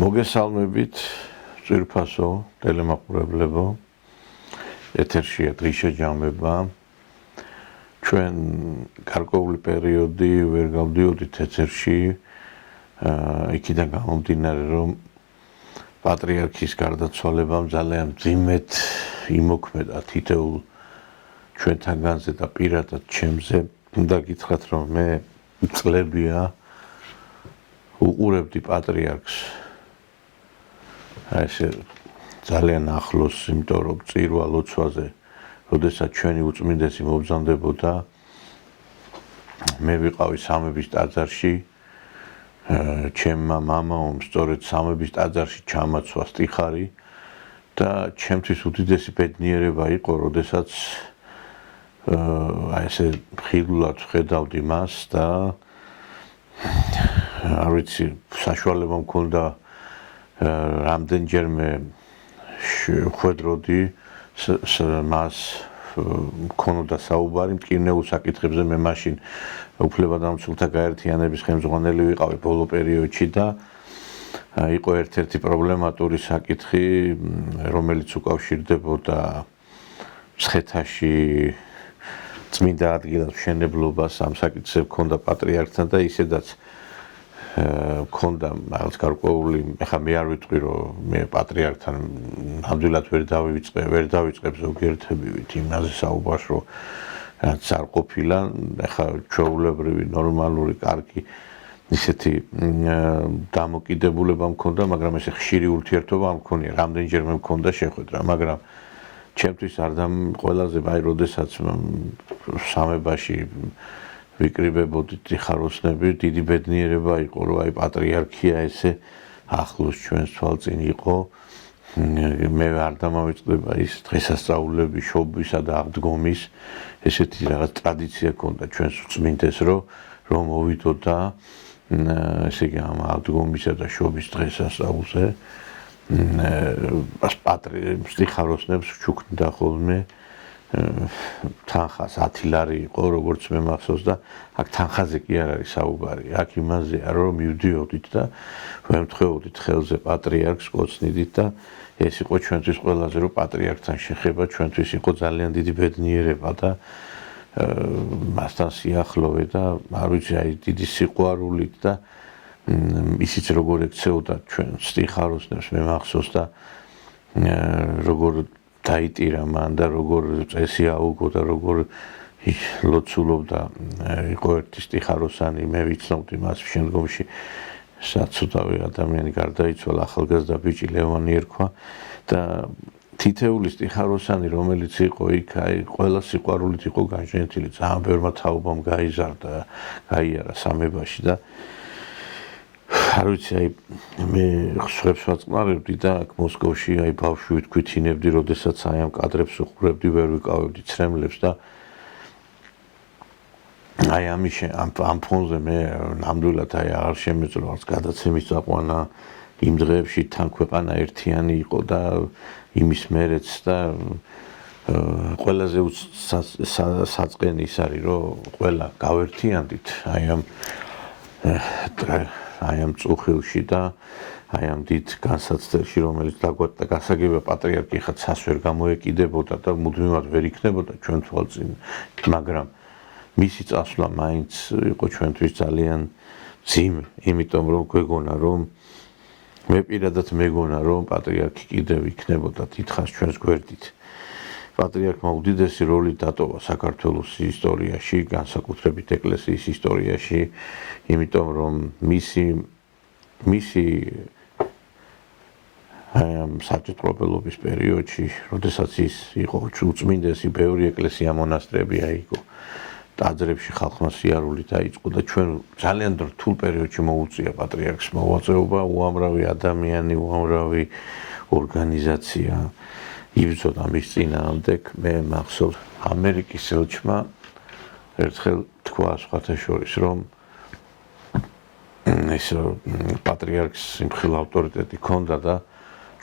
მოგესალმებით ძვირფასო ტელემაყურებლებო ეთერშია დღის ჯამება ჩვენ გარკვეული პერიოდი ვერ გავდიოდით ეთერში იქიდან გამომდინარე რომ პატრიარქის გარდაცვალებამ ძალიან ძიმედ იმოქმედა თითოეულ ჩვენთანგანზე და პირადად ჩემზე უნდა გითხრათ რომ მე წლებია უყურებდი პატრიარქს ესე ძალიან ახლოს, იმიტომ რომ წირვა ლოცვაზე, როდესაც ჩვენი უწმინდესი მობრძანდებოდა, მე ვიყავი სამების ტაძარში, ჩემმა მამამ სწორედ სამების ტაძარში ჩამაცვა სტიხარი და ჩემთვის უდიდესი ბედნიერება იყო, როდესაც ესე ხილულად ხედავდი მას და არ ვიცი, საშუალება მქონდა რამდენჯერმე ხვედროდი მას მქონოდა საუბარი მტკივნეულ საკითხებზე მე მაშინ უფლებადამცველთა გაერთიანების ხელმძღვანელი ვიყავი ბოლო პერიოდში და იყო ერთ-ერთი პრობლემატური საკითხი რომელიც უკავშირდებოდა მცხეთაში წმინდა ადგილას მშენებლობას ამ საკითხზე მქონდა პატრიარქთან და ისედაც მქონდა რაღაც გარკვეული ეხლა მე არ ვიტყვი რომ მე პატრიარქთან ნამდვილად ვერ დავიწყებ ზოგიერთებივით იმაზე საუბარს რომ რაც არ ყოფილა ეხლა ჩვეულებრივი ნორმალური კარგი ისეთი დამოკიდებულება მქონდა მაგრამ ესე ხშირი ურთიერთობა არ მქონია რამდენჯერმე მქონდა შეხვედრა მაგრამ ჩემთვის არ ყველაზე აი როდესაც სამებაში ვიკრიბებოდით ხაროსნები, დიდი ბედნიერება იყო, რომ აი პატრიარქია ესე ახლოს ჩვენს თვალწინ იყო. მე არ დამავიწყდება ის დღესასწაულები, შობისა და აღდგომის ესეთი რაღაც ტრადიცია ქონდა ჩვენს უწმინდეს, რომ მოვიდო და ესე იგი ამ აღდგომისა და შობის დღესასწაულზე პატრიარქს ხაროსნებს ჩუქნდა ხოლმე თანხას 10 ლარი იყო როგორც მე მახსოვს და აქ თანხაზე კი არ არის საუბარი აქ იმაზეა რომ მივდიოდით და ვემთხვეოდით ხელზე პატრიარქს კოცნიდით და ეს იყო ჩვენთვის ყველაზე რომ პატრიარქთან შეხება ჩვენთვის იყო ძალიან დიდი ბედნიერება და მასთან სიახლოვე და არ ვიცი აი დიდი სიყვარულით და ისიც როგორ ექცეოდა ჩვენ სტიხაროსნებს მე მახსოვს და როგორ დაიტირა მან და როგორ წესი აუგო და როგორ ლოცულობდა იყო ერთი სტიხაროსანი მე ვიცნობდი მას შემდგომში საცუდავი ადამიანი გარდაიცვალა ახალგაზრდა ბიჭი ლევანი ერქვა და თითეული სტიხაროსანი რომელიც იყო იქ აი ყველა სიყვარულით იყო განშენთილი ძალიან ბევრმა თაობამ გაიზარდა გაიარა სამებაში და არ ვიცი აი მე ხსრებს ვაწყნარებდი და აქ მოსკოვში აი ბავშვი ვთქვითინებდი როდესაც აი ამ კადრებს უყურებდი ვერ ვიკავებდი ცრემლებს და აი ამ ფონზე მე ნამდვილად აი აღარ შემეძლო არც გადაცემის წაყვანა იმ დღეებში თან ქვეყანა ერთიანი იყო და იმის მერეც და ყველაზე საწყენი ის არის რომ ყველა გავერთიანდით აი ამ წუხილში და აი ამ დიდ განსაცდელში რომელიც დაგვატა გასაგებია პატრიარქი ხა ცას ვერ გამოეკიდებოდა და მუდმივად ვერ იქნებოდა ჩვენ თვალწინ მაგრამ მისი წასვლა მაინც იყო ჩვენთვის ძალიან ძიმე იმიტომ რომ გვეგონა რომ მე პირადად მეგონა რომ პატრიარქი კიდევ იქნებოდა დიდხანს ჩვენს გვერდით პატრიარქმა უდიდესი როლი დატოვა საქართველოს ისტორიაში განსაკუთრებით ეკლესიის ისტორიაში იმიტომ რომ მისი საჭიროებების პერიოდში, როდესაც ის იყო უწმინდესი, ბევრი ეკლესია მონასტრები აიგო, ტაძრებში ხალხმა სიარული დაიწყო და ჩვენ ძალიან რთულ პერიოდში მოუწია პატრიარქს მოღვაწეობა, უამრავი ადამიანი, უამრავი ორგანიზაცია იბრძოდა მის წინააღმდეგ. მე მახსოვს ამერიკის ელჩმა ერთხელ თქვა სხვათა შორის რომ ეს პატრიარქს იმხილ ავტორიტეტი ჰქონდა და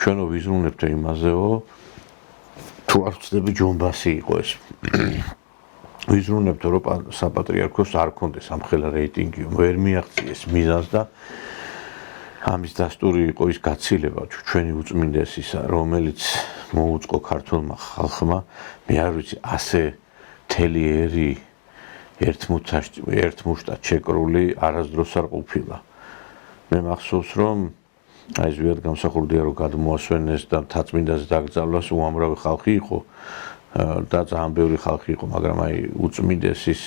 ჩვენო ვიზრუნებთ იმაზეო თუ არ ვწდები ჯონბასი იყო ეს ვიზრუნებთ რომ საპატრიარქოს არ ჰქონდეს ამხელა რეიტინგი ვერ მიაღწიეს მიზანს და ამის დასტური იყო ის გაცილება ჩვენი უწმინდესისა, რომელიც მოუწყო ქართულმა ხალხმა, მე არ ვიცი, ასე მთელი ერი ერთმუშტად შეკრული არასდროს არ ყოფილა. მე მახსოვს, რომ აი ეს ვიად გამსახურდია, რომ გადმოასვენეს და მთაწმინდაზე დაკრძალვას უამრავი ხალხი იყო და ძალიან ბევრი ხალხი იყო, მაგრამ აი უწმინდესის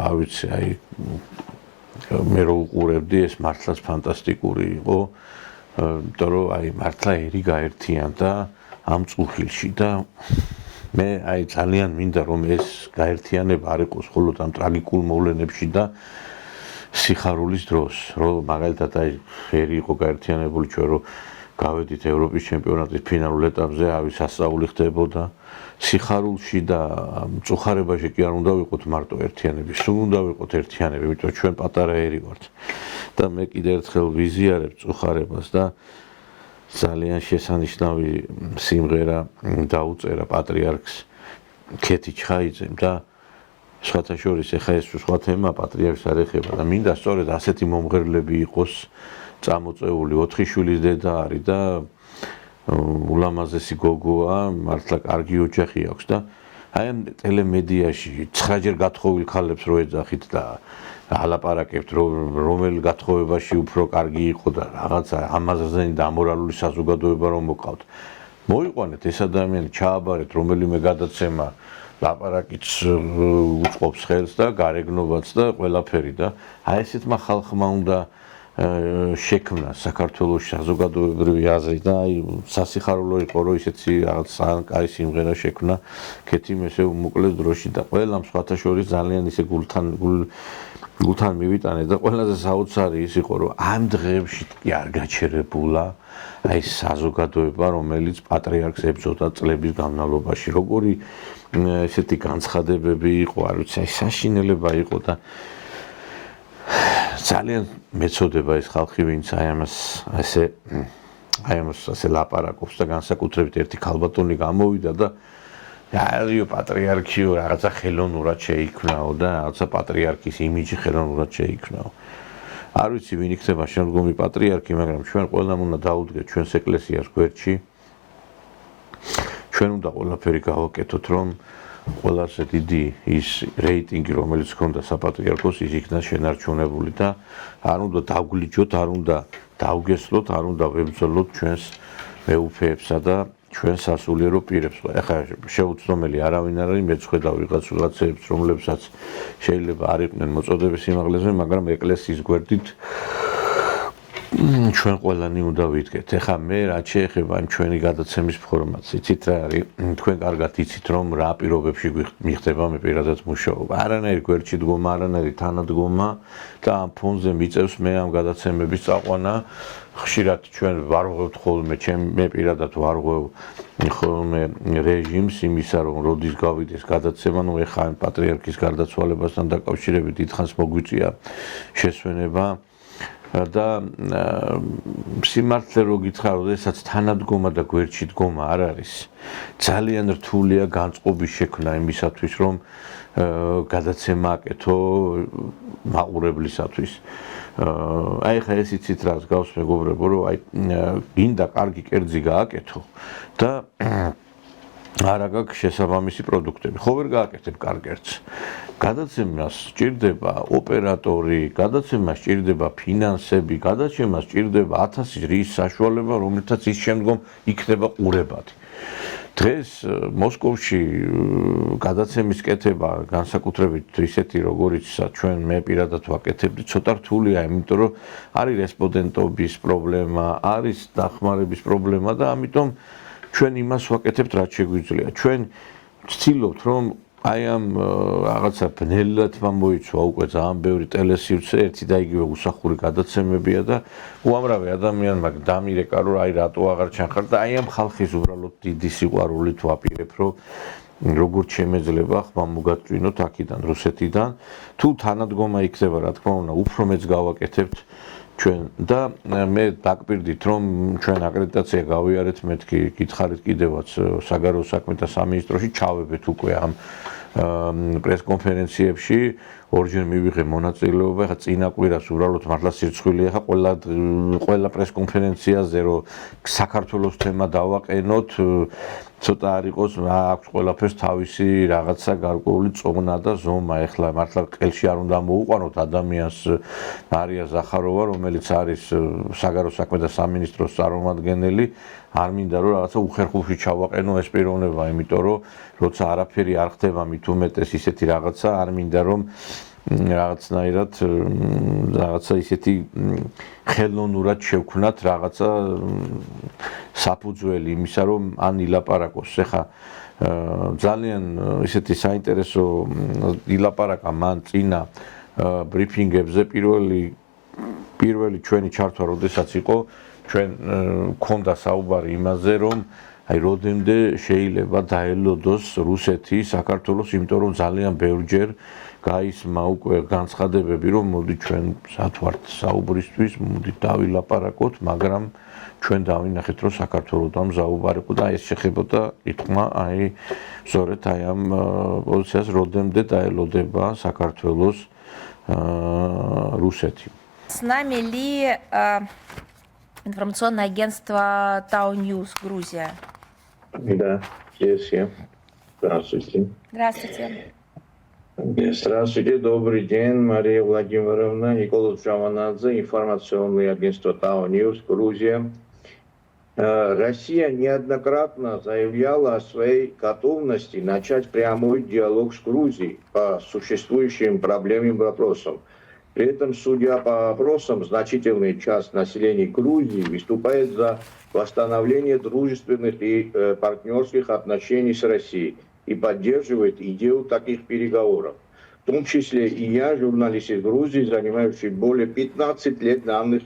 არ ვიცი, აი მე რო უყურებდი, ეს მართლაც ფანტასტიკური იყო, იმიტომ რომ აი მართლა ერი გაერთიანდა ამ წუხილში და მე აი ძალიან მინდა რომ ეს გაერთიანება არ იყოს მხოლოდ ამ ტრაგიკულ მოვლენებში და სიხარულის დროს, რომ მაგალითად აი ერი იყო გაერთიანებული ჩვენ რომ გავედით ევროპის ჩემპიონატის ფინალურ ეტაპზე, ავი სასწაული ხდებოდა სიხარულში და მწუხარებაში კი არ უნდა ვიყოთ მარტო ერთიანები, სულ უნდა ვიყოთ ერთიანები, იმიტომ ჩვენ პატარა ერი ვართ. და მე კიდევ ერთხელ ვიზიარებ მწუხარებას და ძალიან შესანიშნავი სიმღერა დაუწერა პატრიარქს ქეთი ჩხაიძემ და სხვათა შორის ეხა ეს სხვა თემა პატრიარქს არ ეხება და მინდა სწორედ ასეთი მომღერლები იყოს წამოწეული 4 შვილის დედა არის და ულამაზესი გოგოა, მართლა კარგი ოჯახი აქვს და აი ამ ტელემედიაში 9-ჯერ გათხოვილ ქალებს რო ეძახით და ალაპარაკებთ რომელ გათხოვებაში უფრო კარგი იყო და რაღაცა ამაზრზენი და ამორალური საზოგადოება რომ მოკავთ. მოიყვანეთ ეს ადამიანი, ჩააბარეთ რომელიმე გადაცემა, ლაპარაკიც უწყობს ხელს და გარეგნობაც და ყველაფერი და აი ესეთმა ხალხმა უნდა შექმნა საქართველოს საზოგადოებრივი აზრი და აი სასიხარულო იყო რომ ისეთი რაღაც კაი სიმღერა შექმნა ქეთიმ ესე უმოკლეს დროში და ყველამ სხვათა შორის ძალიან ისე გულთან მივიტანე და ყველაზე საოცარი ის იყო რომ ამ დღეებში კი არ გაჩერებულა აი საზოგადოება რომელიც პატრიარქს ებრძოდა წლების განმავლობაში როგორი ესეთი განცხადებები იყო არ ვიცი აი საშინელება იყო და ძალიან მეწოდება ეს ხალხი ვინც აი ამას ასე ლაპარაკობს და განსაკუთრებით ერთი ქალბატონი გამოვიდა და აიო პატრიარქიო რაღაცა ხელოვნურად შეიქმნაო და რაღაცა პატრიარქის იმიჯი ხელოვნურად შეიქმნაო. არ ვიცი ვინ იქნება შემდგომი პატრიარქი, მაგრამ ჩვენ ყველამ უნდა დაუდგეთ ჩვენს ეკლესიას გვერდში. ჩვენ უნდა ყველაფერი გავაკეთოთ, რომ ყველაზე დიდი ის რეიტინგი, რომელიც ჰქონდა საპატრიარქოს, ის იქნა შენარჩუნებული და არ უნდა დავგლიჯოთ, არ უნდა დავგესლოთ, არ უნდა ვებრძოლოთ ჩვენს მეუფეებსა და ჩვენ სასულიერო პირებს. ეხლა შეუცდომელი არავინ არ არის, მეც ხედავ ვიღაცებს, რომლებსაც შეიძლება არ იყვნენ მოწოდების სიმაღლეზე, მაგრამ ეკლესიის გვერდით ჩვენ ყველანი უნდა ვიდგეთ. ეხლა მე რაც შეეხება იმ ჩვენი გადაცემის ფორმატს, იცით რა არის? თქვენ კარგად იცით რომ რა პირობებში მიხდება მე პირადად მუშაობა. არანაირი გვერდში დგომა, არანაირი თანადგომა და ამ ფონზე მიწევს მე ამ გადაცემების წაყვანა. ხშირად ჩვენ ვარღვევთ ხოლმე, მე პირადად ვარღვევ ხოლმე რეჟიმს იმისა, რომ როდის გავიდეს გადაცემა, ნუ ეხლა ამ პატრიარქის გარდაცვალებასთან დაკავშირებით დიდხანს მოგვიწია შესვენება. და სიმართლე რო გითხრა, როდესაც თანადგომა და გვერდში დგომა არ არის, ძალიან რთულია განწყობის შექმნა იმისათვის, რომ გადაცემა აკეთო მაყურებლისათვის. აი ხა ეს იცით რა გავს მეგობრებო, რომ აი გინდა კარგი კერძი გააკეთო და არა გაქვს შესაბამისი პროდუქტები. ხო ვერ გააკეთებ კარგ კერძს. გადაცემას სჭირდება ოპერატორი, გადაცემას სჭირდება ფინანსები, გადაცემას სჭირდება 1000 რის საშუალება, რომელთაც ის შემდგომ იქნება ყურებადი. დღეს მოსკოვში გადაცემის კეთება განსაკუთრებით ისეთი როგორიცაა ჩვენ მე პირადად ვაკეთებდი, ცოტა რთულია, იმიტომ რომ არის რესპონდენტობის პრობლემა, არის დახმარების პრობლემა და ამიტომ ჩვენ იმას ვაკეთებთ, რაც შეგვიძლია. ჩვენ ვცდილობთ, რომ აი ამ რაღაცა ბნელად მოიცვა უკვე ძალიან ბევრი ტელესივრცე, ერთი და იგივე უსახური გადაცემებია და უამრავი ადამიანმა დამირეკა, რომ აი რატო აღარ ჩანხარ და აი ამ ხალხის უბრალოდ დიდი სიყვარულით ვაპირებ, რომ როგორც შემეძლება ხმა მოგაწვინოთ აქედან რუსეთიდან, თუ თანადგომა იქნება, რა თქმა უნდა, უფრო მეც გავაკეთებთ ჩვენ და მე დაგპირდით, რომ ჩვენ აკრედიტაცია გავიარეთ, მეთქი გითხარით კიდევაც საგარეო საქმეთა სამინისტროში ჩავებეთ უკვე ამ პრესკონფერენციებში, ორჯერ მივიღე მონაწილეობა, ხა წინა კვირას უბრალოდ მართლა სირცხვილია, ხა ყველა პრესკონფერენციაზე რომ საქართველოს თემა დავაყენოთ, ცოტა არ იყოს, აქვს ყველაფერს თავისი რაღაცა გარკვეული წონა და ზომა. ეხლა მართლა ყელში არ უნდა მოუყანოთ ადამიანს მარია ზახაროვა, რომელიც არის საგარეო საქმეთა სამინისტროს წარმომადგენელი, არ მინდა რომ რაღაცა უხერხულში ჩავაყენო ეს პიროვნება, იმიტომ რომ როცა არაფერი არ ხდება მით უმეტეს ისეთი რაღაცა, არ მინდა რომ რაღაცნაირად რაღაცა ისეთი ხელოვნურად შევქვნათ რაღაცა საფუძველი იმისა რომ ან ილაპარაკოს. ეხა ძალიან ისეთი საინტერესო ილაპარაკა მან წინა ბრიფინგებზე პირველი ჩვენი ჩართვა როდესაც იყო ჩვენ გქონდა საუბარი იმაზე რომ აი როდემდე შეიძლება დაელოდოს რუსეთი საქართველოს, იმიტომ რომ ძალიან ბევრჯერ გაისმა უკვე განცხადებები რომ მოდი ჩვენ სად ვართ საუბრისთვის, მოდი დავილაპარაკოთ, მაგრამ ჩვენ დავინახეთ რომ საქართველოსთან საუბარი და ეს შეხებოდა ითქმა აი სწორედ აი ამ პოზიციას როდემდე დაელოდება საქართველოს русети. С нами ли информационное агентство Tau News Грузия? Да, здесь я. Здравствуйте. Здравствуйте. Здравствуйте, добрый день, Мария Владимировна, Никола Джаманадзе, информационное агентство Tau News Грузия. Россия неоднократно заявляла о своей готовности начать прямой диалог с Грузией по существующим проблемным вопросам. При этом, судя по опросам, значительная часть населения Грузии выступает за восстановление дружественных и партнерских отношений с Россией и поддерживает идею таких переговоров. В том числе и я, журналист из Грузии, занимающий более 15 лет данных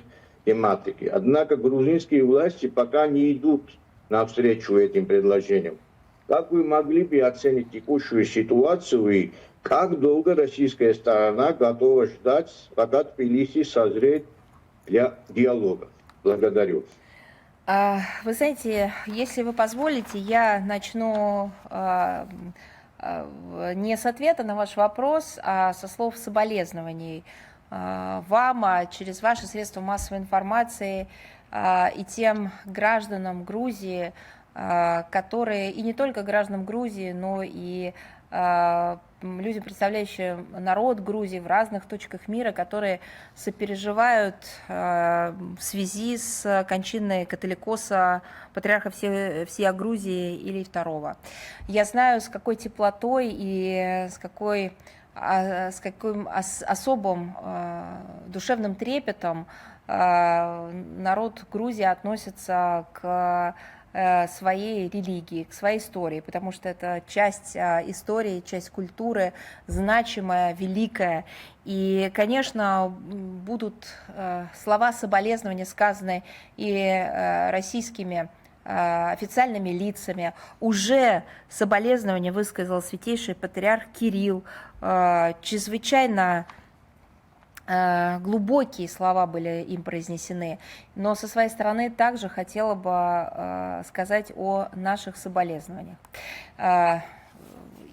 тематики. Однако грузинские власти пока не идут навстречу этим предложениям. Как вы могли бы оценить текущую ситуацию и как долго российская сторона готова ждать, пока Тбилиси созреет для диалога? Благодарю. Вы знаете, если вы позволите, я начну не с ответа на ваш вопрос, а со слов соболезнований вам, через ваши средства массовой информации и тем гражданам Грузии, которые, и не только гражданам Грузии, но и людям, представляющим народ Грузии в разных точках мира, которые сопереживают в связи с кончиной католикоса, патриарха всея Грузии Илии II. Я знаю, с какой теплотой и с каким особым душевным трепетом народ Грузии относится к своей религии, к своей истории, потому что это часть истории, часть культуры, значимая, великая. И, конечно, будут слова соболезнования сказаны и российскими официальными лицами. Уже соболезнования высказал святейший патриарх Кирилл. Чрезвычайно глубокие слова были им произнесены, но со своей стороны также хотела бы сказать о наших соболезнованиях.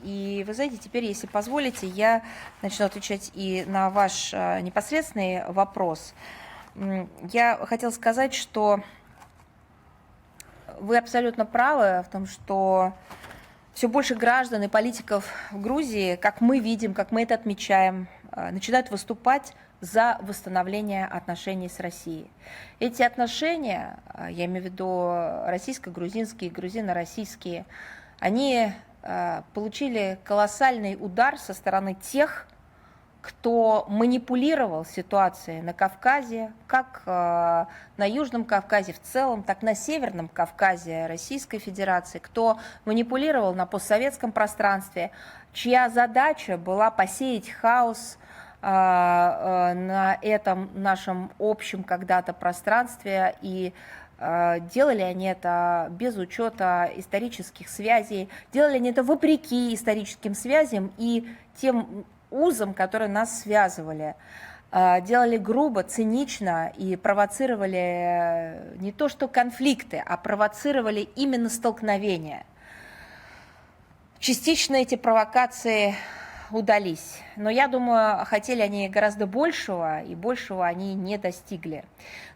И вы знаете, теперь, если позволите, я начну отвечать и на ваш непосредственный вопрос. Я хотела сказать, что вы абсолютно правы в том, что все больше граждан и политиков в Грузии, как мы видим, как мы это отмечаем, начинают выступать за восстановление отношений с Россией. Эти отношения, я имею в виду российско-грузинские, грузино-российские, они получили колоссальный удар со стороны тех, кто манипулировал ситуацией на Кавказе, как на Южном Кавказе в целом, так и на Северном Кавказе Российской Федерации, кто манипулировал на постсоветском пространстве, чья задача была посеять хаос на этом нашем общем когда-то пространстве, и делали они это без учета исторических связей, делали они это вопреки историческим связям и тем узам, которые нас связывали. Делали грубо, цинично и провоцировали не то что конфликты, а провоцировали именно столкновения. Частично эти провокации удались. Но я думаю, хотели они гораздо большего, и большего они не достигли.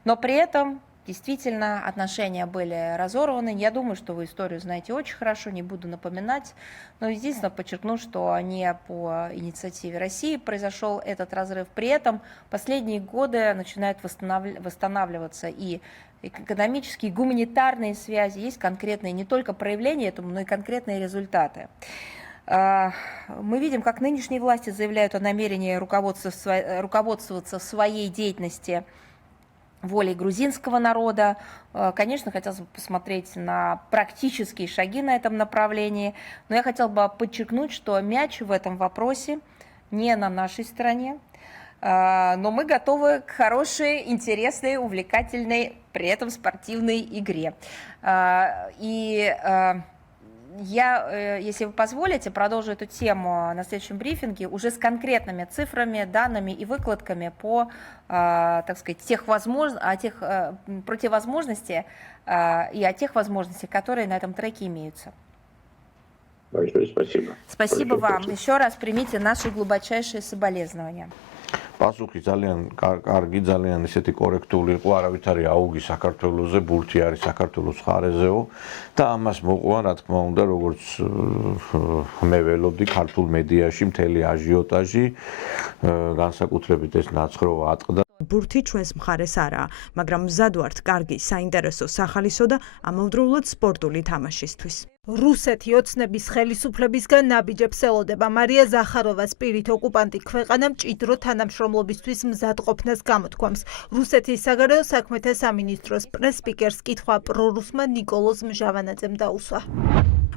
Но при этом действительно отношения были разорваны. Я думаю, что вы историю знаете очень хорошо, не буду напоминать. Но единственное подчеркну, что не по инициативе России произошел этот разрыв. При этом последние годы начинают восстанавливаться и экономические, и гуманитарные связи. Есть конкретные не только проявления этому, но и конкретные результаты. Мы видим, как нынешние власти заявляют о намерении руководствоваться в своей деятельности волей грузинского народа. Конечно, хотелось бы посмотреть на практические шаги на этом направлении, но я хотела бы подчеркнуть, что мяч в этом вопросе не на нашей стороне, но мы готовы к хорошей, интересной, увлекательной, при этом спортивной игре. Я, если вы позволите, продолжу эту тему на следующем брифинге уже с конкретными цифрами, данными и выкладками по, так сказать, противовозможности и о тех возможностях, которые на этом треке имеются. Большое спасибо. Спасибо вам. Еще раз примите наши глубочайшие соболезнования. პასუხი ძალიან კარგი, ძალიან ისეთი კორექტული იყო, არავითარი აუგი საქართველოზე, ბურთი არის საქართველოს მხარეზეო და ამას მოყვა, რა თქმა უნდა, როგორც მე ველოდი ქართულ მედიაში მთელი აჟიოტაჟი, განსაკუთრებით ეს ნაცხრობა ატყდა. ბურთი ჩვენს მხარეს არაა, მაგრამ მზად ვართ კარგი, საინტერესო, სახალისო და ამავდროულად სპორტული თამაშისთვის. რუსეთი ოცნების ხელისუფლებისგან ნაბიჯებს ელოდება. მარია ზახაროვას პირით ოკუპანტი ქვეყანა მჭიდრო თანამშრომლობისთვის მზადყოფნას გამოთქვამს. რუსეთის საგარეო საქმეთა სამინისტროს პრეს-სპიკერს კითხვა პრორუსმა ნიკოლოზ მჟავანაძემ დაუსვა.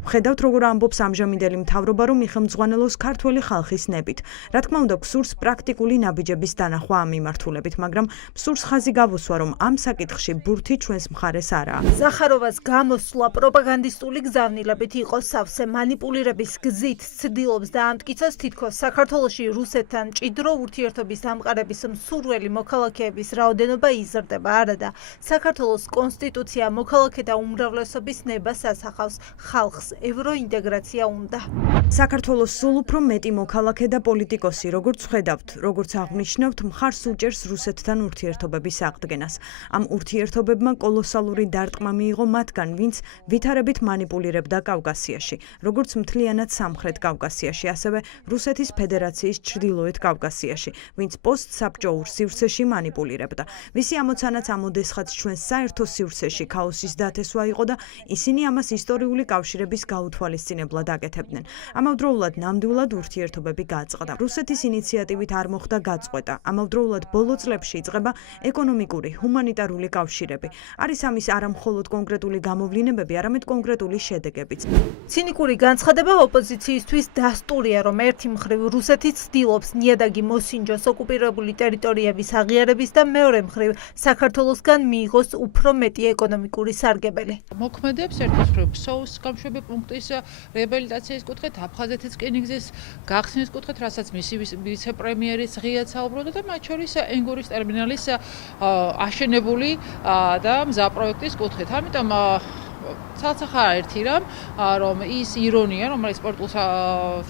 ვხედავთ, როგორ ამბობს ამჟამინდელი მთავრობა, რომ იხელმძღვანელოს ქართველი ხალხის ნებით. რა თქმა უნდა, გსურს პრაქტიკული ნაბიჯების დანახვა ამ მიმართულებით, მაგრამ მსურს ხაზი გავუსვა, რომ ამ საკითხში ბურთი ჩვენს მხარეს არაა. ზახაროვას გამოსვლა პროპაგანდისტული გზავნილებით იყო სავსე მანიპულირების გზით ცდილობს დაამტკიცოს თითქოს საქართველოში რუსეთთან მჭიდრო ურთიერთობის დამყარების მსურველი მოქალაქეების რაოდენობა იზრდება, არადა საქართველოს კონსტიტუცია მოქალაქეთა უმრავლესობის ნებას ასახავს, ხალხს ევროინტეგრაცია უნდა. საქართველოს სულ უფრო მეტი მოქალაქე და პოლიტიკოსი, როგორც ხედავთ, როგორც აღნიშნავთ, მხარს უჭერს რუსეთთან ურთიერთობების აღდგენას. ამ ურთიერთობებმა კოლოსალური დარტყმა მიიღო მათგან, ვინც ვითარებით მანიპულირებდა კავკასიაში, როგორც მთლიანად სამხრეთ კავკასიაში, ასევე რუსეთის ფედერაციის ჩრდილოეთ კავკასიაში, ვინც პოსტსაბჭოურ სივრცეში მანიპულირებდა. ვისი ამოცანაც ამოდესხაც ჩვენს საერთო სივრცეში ქაოსის დათესვა იყო და ისინი ამას ისტორიული კავშირების გაუთვალისწინებლად აკეთებდნენ. ამავდროულად ნამდვილად ურთიერთობები გაწყდა. რუსეთის ინიციატივით არ მოხდა გაწყვეტა. ამავდროულად ბოლო წლებში იწყება ეკონომიკური, ჰუმანიტარული კავშირები. არის ამის არა მხოლოდ კონკრეტული გამოვლინებები, არამედ კონკრეტული შედეგებიც. ცინიკური განცხადება ოპოზიციისთვის დასტურია, რომ ერთი მხრივ რუსეთი ცდილობს ნიადაგი მოსინჯოს ოკუპირებული ტერიტორიების აღიარების და მეორე მხრივ საქართველოსგან მიიღოს უფრო მეტი ეკონომიკური სარგებელი. მოქმედებს ერთის მხრივ ფსოუს გამშვები პუნქტის რეაბილიტაციის კუთხით, აფხაზეთის რკინიგზის გახსნის კუთხით, რასაც მისი ვიცე-პრემიერიც ღიად საუბრობდა და მათ შორის ენგურის ტერმინალის აშენებული და მზა პროექტის კუთხით. ამიტომ ცალცახა ერთი რომ ის ირონია, რომელიც სპორტულ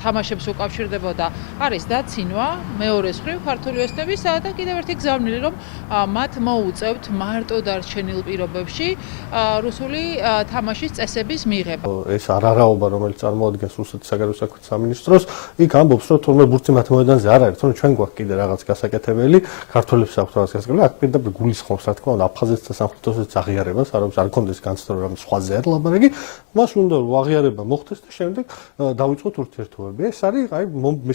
თამაშებს უკავშირდებოდა, არის დაცინვა მეორე მხრივ ქართული ოცნებისა და კიდევ ერთი გზავნილი, რომ მათ მოუწევთ მარტო დარჩენილ პირობებში რუსული თამაშის წესების მიღება. ეს არარაობა, რომელიც წარმოადგენს რუსეთის საგარეო საქმეთა სამინისტროს, იქ ამბობს, რომ თურმე ბურთი მათ მოედანზე არ არის, თუმცა ჩვენ გვაქვს კიდე რაღაც გასაკეთებელი, ქართველებს აქვს რაღაც გასაკეთებელი, აქ პირდაპირ გულისხმობს, რა თქმა უნდა, აფხაზეთსა და სამხრეთ ოსეთის აღიარებას, არამედ არ კონდეს განცდომა, რომ სხვა ზერ ლაბარაკი, მას უნდა აღიარება მოხდეს და შემდეგ დავიწყოთ ურთიერთობები. ეს არის აი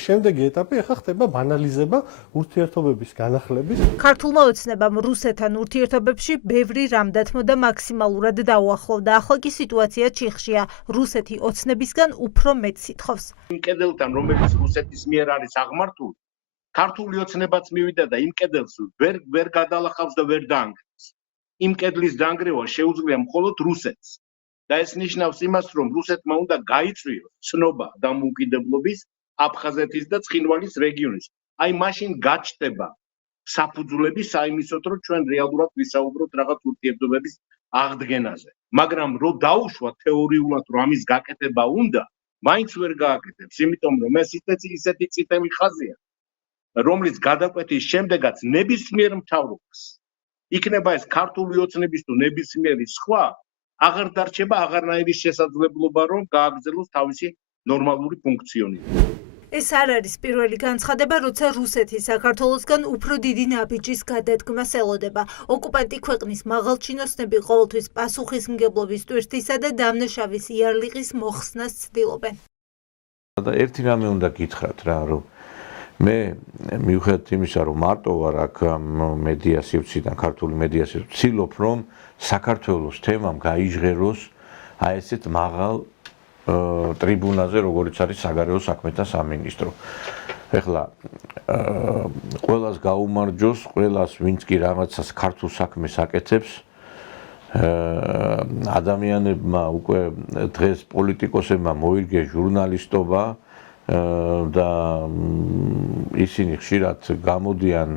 შემდეგი ეტაპი, ახლა ხდება ბანალიზება ურთიერთობების განახლების. ქართულმა ოცნებამ რუსეთთან ურთიერთობებში ბევრი რამ დათმოდა მაქსიმალურად დაუახლოვდა. ახლა კი სიტუაცია ჩიხშია. რუსეთი ოცნებისგან უფრო მეტს ითხოვს. იმ კედელთან, რომელიც რუსეთის მიერ არის აღმართული, ქართული ოცნებაც მივიდა და იმ კედელს ვერ გადალახავს და ვერ დაანგრევს. იმ კედლის დაანგრევა შეუძლია მხოლოდ რუსეთს. და ეს ნიშნავს იმას, რომ რუსეთმა უნდა გაიწვიოს ცნობა დამოუკიდებლობის აფხაზეთის და ცხინვალის რეგიონის. აი მაშინ გაჩნდება საფუძვლები საიმისოდ, რომ ჩვენ რეალურად ვისაუბროთ რაღაც ურთიერთობების აღდგენაზე. მაგრამ რო დაუშვათ თეორიულად, რომ ამის გაკეთება უნდა, მაინც ვერ გააკეთებს, იმიტომ რომ ეს ისეთი წითელი ხაზია, რომლის გადაკვეთის შემდეგაც ნებისმიერ მთავრობას იქნება ეს ქართული ოცნების თუ ნებისმიერი სხვა აღარ დარჩება აღარნაირი შესაძლებლობა რომ გააგრძელოს თავისი ნორმალური ფუნქციონირება. ეს არ არის პირველი განცხადება, როცა რუსეთი საქართველოსგან უფრო დიდი ნაბიჯის გადადგმას ელოდება. ოკუპანტი ქვეყნის მაღალჩინოსნები ყოველთვის პასუხისმგებლობის ტვირთისა და დამნაშავის იარლიყის მოხსნას ცდილობენ. და ერთი რამე უნდა გითხრათ რა, რომ მე მიუხედავად იმისა, რომ მარტო ვარ აქ მედია სივრციდან, ქართული მედია სივრციდან, ვცდილობ რომ საქართველოს თემამ გაიჟღეროს აი ესეთ მაღალ ტრიბუნაზე, როგორც არის საგარეო საქმეთა სამინისტრო. ეხლა ყველას გაუმარჯოს, ყველას ვინც კი რაღაცას ქართულ საქმეს აკეთებს, ადამიანებმა უკვე დღეს პოლიტიკოსებმა მოირგეს ჟურნალისტობა და ისინი ხშირად გამოდიან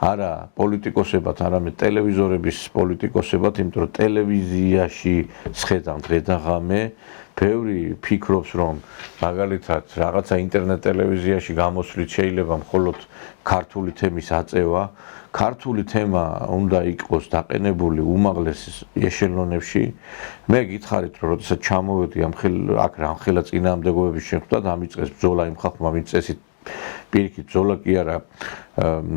არა პოლიტიკოსებად, არამედ ტელევიზორების პოლიტიკოსებად, იმიტომ რომ ტელევიზიაში სხედავ დღე და ღამე, ბევრი ფიქრობს, რომ მაგალითად რაღაცა ინტერნეტ ტელევიზიაში გამოსვლით შეიძლება მხოლოდ ქართული თემის აწევა. ქართული თემა უნდა იყოს დაყენებული უმაღლეს ეშელონებში. მე გითხარით, რომ როდესაც ჩამოვედი აქ რამხელა წინააღმდეგობების შეხვდა, დამიწყეს ბრძოლა იმ ხალხმა, ვინც წესით პირიქით ბრძოლა კი არა,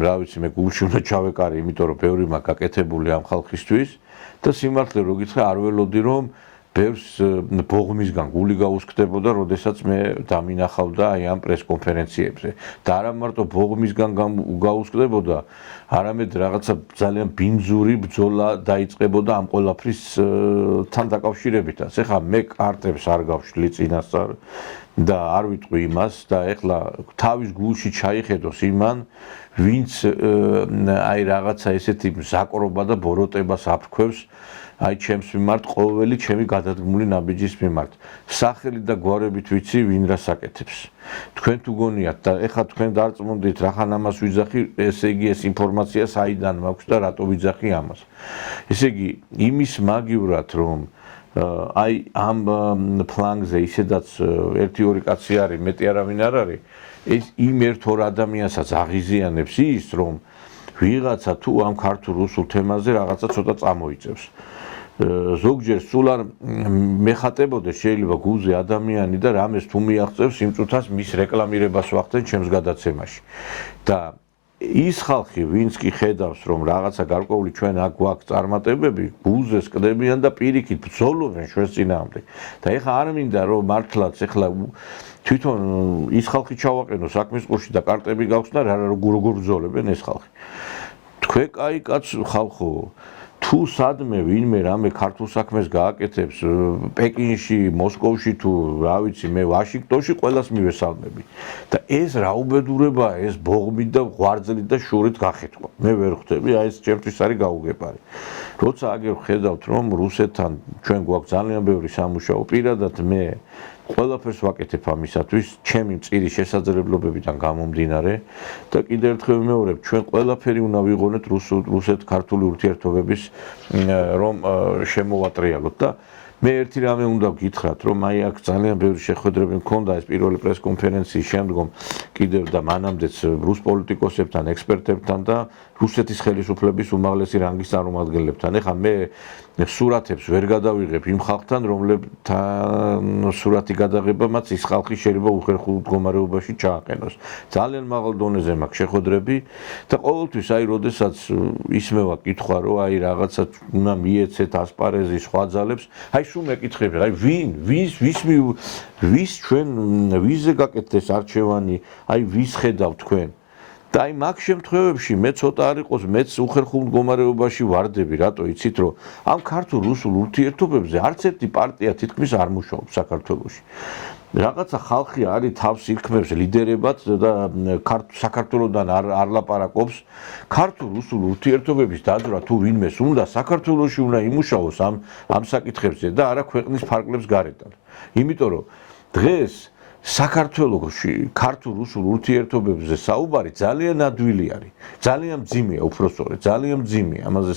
რა ვიცი, მე გულში უნდა ჩავეკარე, იმიტომ რომ ბევრი მაქვს გაკეთებული ამ ხალხისთვის და სიმართლე რო გითხრა, არ ველოდი რომ ბევრს ბოღმისგან გული გაუსკდებოდა, როდესაც მე დამინახავდა აი ამ პრესკონფერენციებზე. და არა მარტო ბოღმისგან გაუსკდებოდა, არამედ რაღაცა ძალიან ბინძური ბრძოლა დაიწყებოდა ამ ყველაფრისთან დაკავშირებითაც. ეხლა მე კარტებს არ გავშლი წინასწარ და არ ვიტყვი იმას და ეხლა თავის გულში ჩაიხედოს იმან, ვინც აი რაღაცა ესეთი მზაკრობა და ბოროტებას აფრქვევს აი ჩემს მიმართ, ყოველი ჩემი გადადგმული ნაბიჯის მიმართ. სახელი და გვარებით ვიცი, ვინ რას აკეთებს. თქვენ თუ გონიათ და ეხლა თქვენ დარწმუნდით, რახან ამას ვიძახი, ესე იგი ეს ინფორმაცია საიდან მაქვს და რატო ვიძახი ამას. ესე იგი, იმის მაგივრად, რომ აი ამ ფლანგზე ისედაც 1-2 კაცი არის, მეტი არავინ არ არის, ეს იმ ერთ-ორ ადამიანსაც აღიზიანებს ის, რომ ვიღაცა თუ ამ ქართულ-რუსულ თემაზე რაღაცა ცოტა წამოიწევს. ზოგჯერ სულ არ მეხატებოდეს შეიძლება გულზე ადამიანი და რამეს თუ მიაღწევს იმ წუთას მის რეკლამირებას ვახდენ ჩემს გადაცემაში. და ის ხალხი, ვინც კი ხედავს, რომ რაღაცა გარკვეული ჩვენ აქ გვაქვს წარმატებები, გულზე სკდებიან და პირიქით ბრძოლობენ ჩვენს წინააღმდეგ. და ეხლა არ მინდა რომ მართლაც ეხლა თვითონ ის ხალხი ჩავაყენო საქმის ყურში და კარტები გაქვს და როგორ ბრძოლებენ ეს ხალხი. თქვენ კაი კაც ხალხო, თუ სადმე ვინმე რამე ქართულ საქმეს გააკეთებს პეკინში, მოსკოვში თუ რა ვიცი მე ვაშინგტონში ყველას მივესალმები. და ეს რა უბედურებაა, ეს ბოღმით და ღვარძლით და შურით გახეთქვა. მე ვერ ხვდები, აი ეს ჩემთვის არის გაუგებარი. როცა აგერ ხედავთ რომ რუსეთთან ჩვენ გვაქვს ძალიან ბევრი სამუშაო, პირადად მე ყველაფერს ვაკეთებ ამისათვის, ჩემი მწირი შესაძლებლობებიდან გამომდინარე და კიდევ ერთხელ ვიმეორებ, ჩვენ ყველაფერი უნდა ვიღონეთ რუსეთ-ქართული ურთიერთობების რომ შემოვატრიალოთ და მე ერთი რამე უნდა გითხრათ, რომ აი აქ ძალიან ბევრი შეხვედრები მქონდა ეს პირველი პრესკონფერენციის შემდგომ კიდევ და მანამდეც რუს პოლიტიკოსებთან, ექსპერტებთან და რუსეთის ხელისუფლების უმაღლესი რანგის წარმომადგენლებთან. ეხლა მე სურათებს ვერ გადავიღებ იმ ხალხთან, რომლებთან სურათი გადაღებამაც ის ხალხი შეიძლება უხერხულ მდგომარეობაში ჩააყენოს. ძალიან მაღალ დონეზე მაქვს შეხვედრები და ყოველთვის აი როდესაც ისმევა კითხვა, რომ აი რაღაცა უნდა მიეცეთ ასპარეზი სხვა ძალებს, აი სულ მეკითხები, აი ვის ჩვენ ვიზზე გაკეთდეს არჩევანი, აი ვის ხედავ თქვენ. და აი მაგ შემთხვევებში მე ცოტა არ იყოს, მეც უხერხულ მდგომარეობაში ვარდები, რატო იცით, რომ ამ ქართულ-რუსულ ურთიერთობებზე არც ერთი პარტია თითქმის არ მუშაობს საქართველოში. რაღაცა ხალხი არის თავს ირქმევს ლიდერებად და საქართველოსთან არ ლაპარაკობს. ქართულ-რუსულ ურთიერთობების დაძვრა თუ ვინმეს უნდა საქართველოში უნდა იმუშაოს ამ საკითხებზე და არა ქვეყნის ფარგლებს გარედან. იმიტომ რომ დღეს საქართველოში ქართულ-რუსულ ურთიერთობებზე საუბარი ძალიან ადვილი არის. ძალიან მძიმეა, უпростоრე, ძალიან მძიმეა ამაზე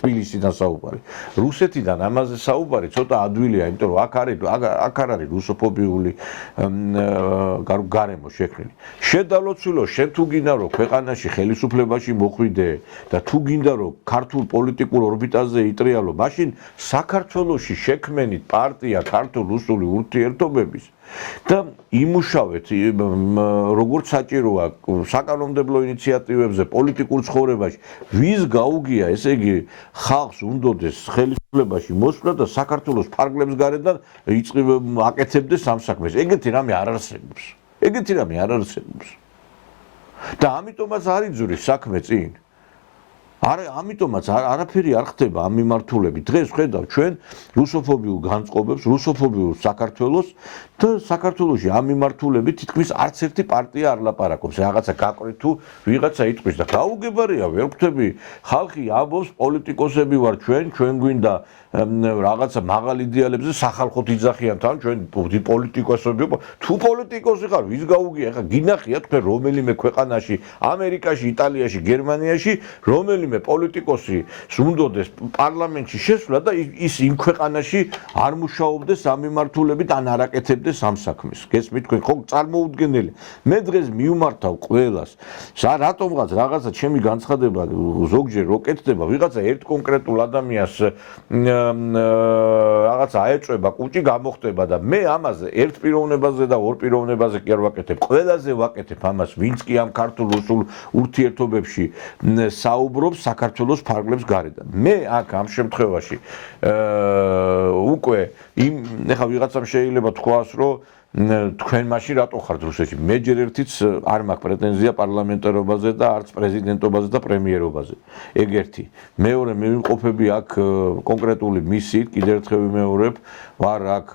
თბილისიდან საუბარი. რუსეთიდან ამაზე საუბარი ცოტა ადვილია, იმიტომ რომ აქ არ არის რუსოფობიული გარემო შექმნილი. შედალოცვილო, შენ თუ გინდა რომ ქვეყანაში ხელისუფლებაში მოხვიდე და თუ გინდა რომ ქართულ პოლიტიკურ ორბიტაზე იტრიალო, მაშინ საქართველოში შექმენით პარტია ქართულ-რუსული ურთიერთობების და იმუშავეთ როგორც საჭიროა საკანონმდებლო ინიციატივებზე, პოლიტიკურ ცხოვრებაში, ვის გაუგია, ესე იგი ხალხს უნდოდეს ხელისუფლებაში მოსვლა და საქართველოს ფარგლებს გარედან აკეთებდეს ამ საქმეს. ეგეთი რამე არ არსებობს. ეგეთი რამე არ არსებობს. და ამიტომაც არ იძურის საქმე წინ. ამიტომაც არაფერი არ ხდება ამ მიმართულებით. დღეს ხედავ ჩვენ რუსოფობიურ განწყობებს, რუსოფობიურ საქართველოს და საქართველოში ამ მიმართულებით თითქმის არც ერთი პარტია არ ლაპარაკობს. რაღაცა გაყრით თუ ვიღაცა იტყვის და გაუგებარია, ვერ ხვდები ხალხი ამბობს პოლიტიკოსები ვარ ჩვენ გვინდა რაღაცა მაღალ იდეალებზე სახალხოდ იძახიან თან ჩვენ პოლიტიკოსები თუ პოლიტიკოსი ხარ ვის გაუგია ხა გინახია თქვენ რომელიმე ქვეყანაში ამერიკაში იტალიაში გერმანიაში რომელიმე პოლიტიკოსი უნდოდეს პარლამენტში შესვლა და ის იმ ქვეყანაში არ მუშაობდეს ამ მიმართულებით ან არ აკეთებდეს ამ საქმეს გესმით თქვენ ხო წარმოუდგენელი მე დღეს მიუმართავ ყველას რატომღაც რაღაცა ჩემი განცხადება ზოგჯერ როკეთდება ვიღაცა ერთ კონკრეტულ ადამიანს რაღაც აეწובה კუჭი გამოხდება და მე ამაზე ერთ პიროვნებაზე და ორ პიროვნებაზე კი არ ვაკეთებ ყველაზე ვაკეთებ ამას ვინც კი ამ ქართულ-რუსულ ურთიერთობებში საუბრობს საქართველოს ფარგლებს გარედან მე აქ ამ შემთხვევაში უკვე ეხლა ვიღაცამ შეიძლება თქვას რომ თქვენ მაშინ რატო ხართ რუსეთში მე ჯერ ერთიც არ მაქვს პრეტენზია პარლამენტარობაზე და არც პრეზიდენტობაზე და პრემიერობაზე ეგ ერთი მეორე მე ვიმყოფები აქ კონკრეტული მისიით კიდევ ერთხელ ვიმეორებ ვარ აქ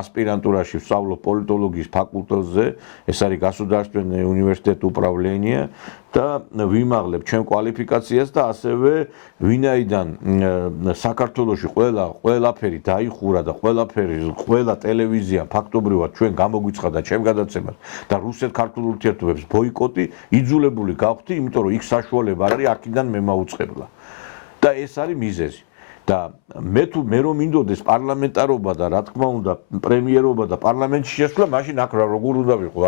ასპირანტურაში ვსწავლობ პოლიტოლოგიის ფაკულტეტზე ეს არის გასუდარственный უნივერსიტეტ უправление და ვიმაღლებ ჩვენ კვალიფიკაციას და ასევე ვინაიდან საქართველოში ყველაფერი დაიხურა და ყველა ტელევიზია ფაქტობრივად ჩვენ გამოგვიცხადა ჩემ გადაცემას და რუსეთ-ქართულ ურთიერთობებს ბოიკოტი იძულებული გავხდი, იმიტომ რომ იქ საშუალება არ არის აქედან მე მაუწყებლა. და ეს არის მიზეზი. და მე რომ მინდოდეს პარლამენტარობა და რა თქმა უნდა პრემიერობა და პარლამენტში შესვლა, მაშინ აქ როგორ უნდა ვიყო?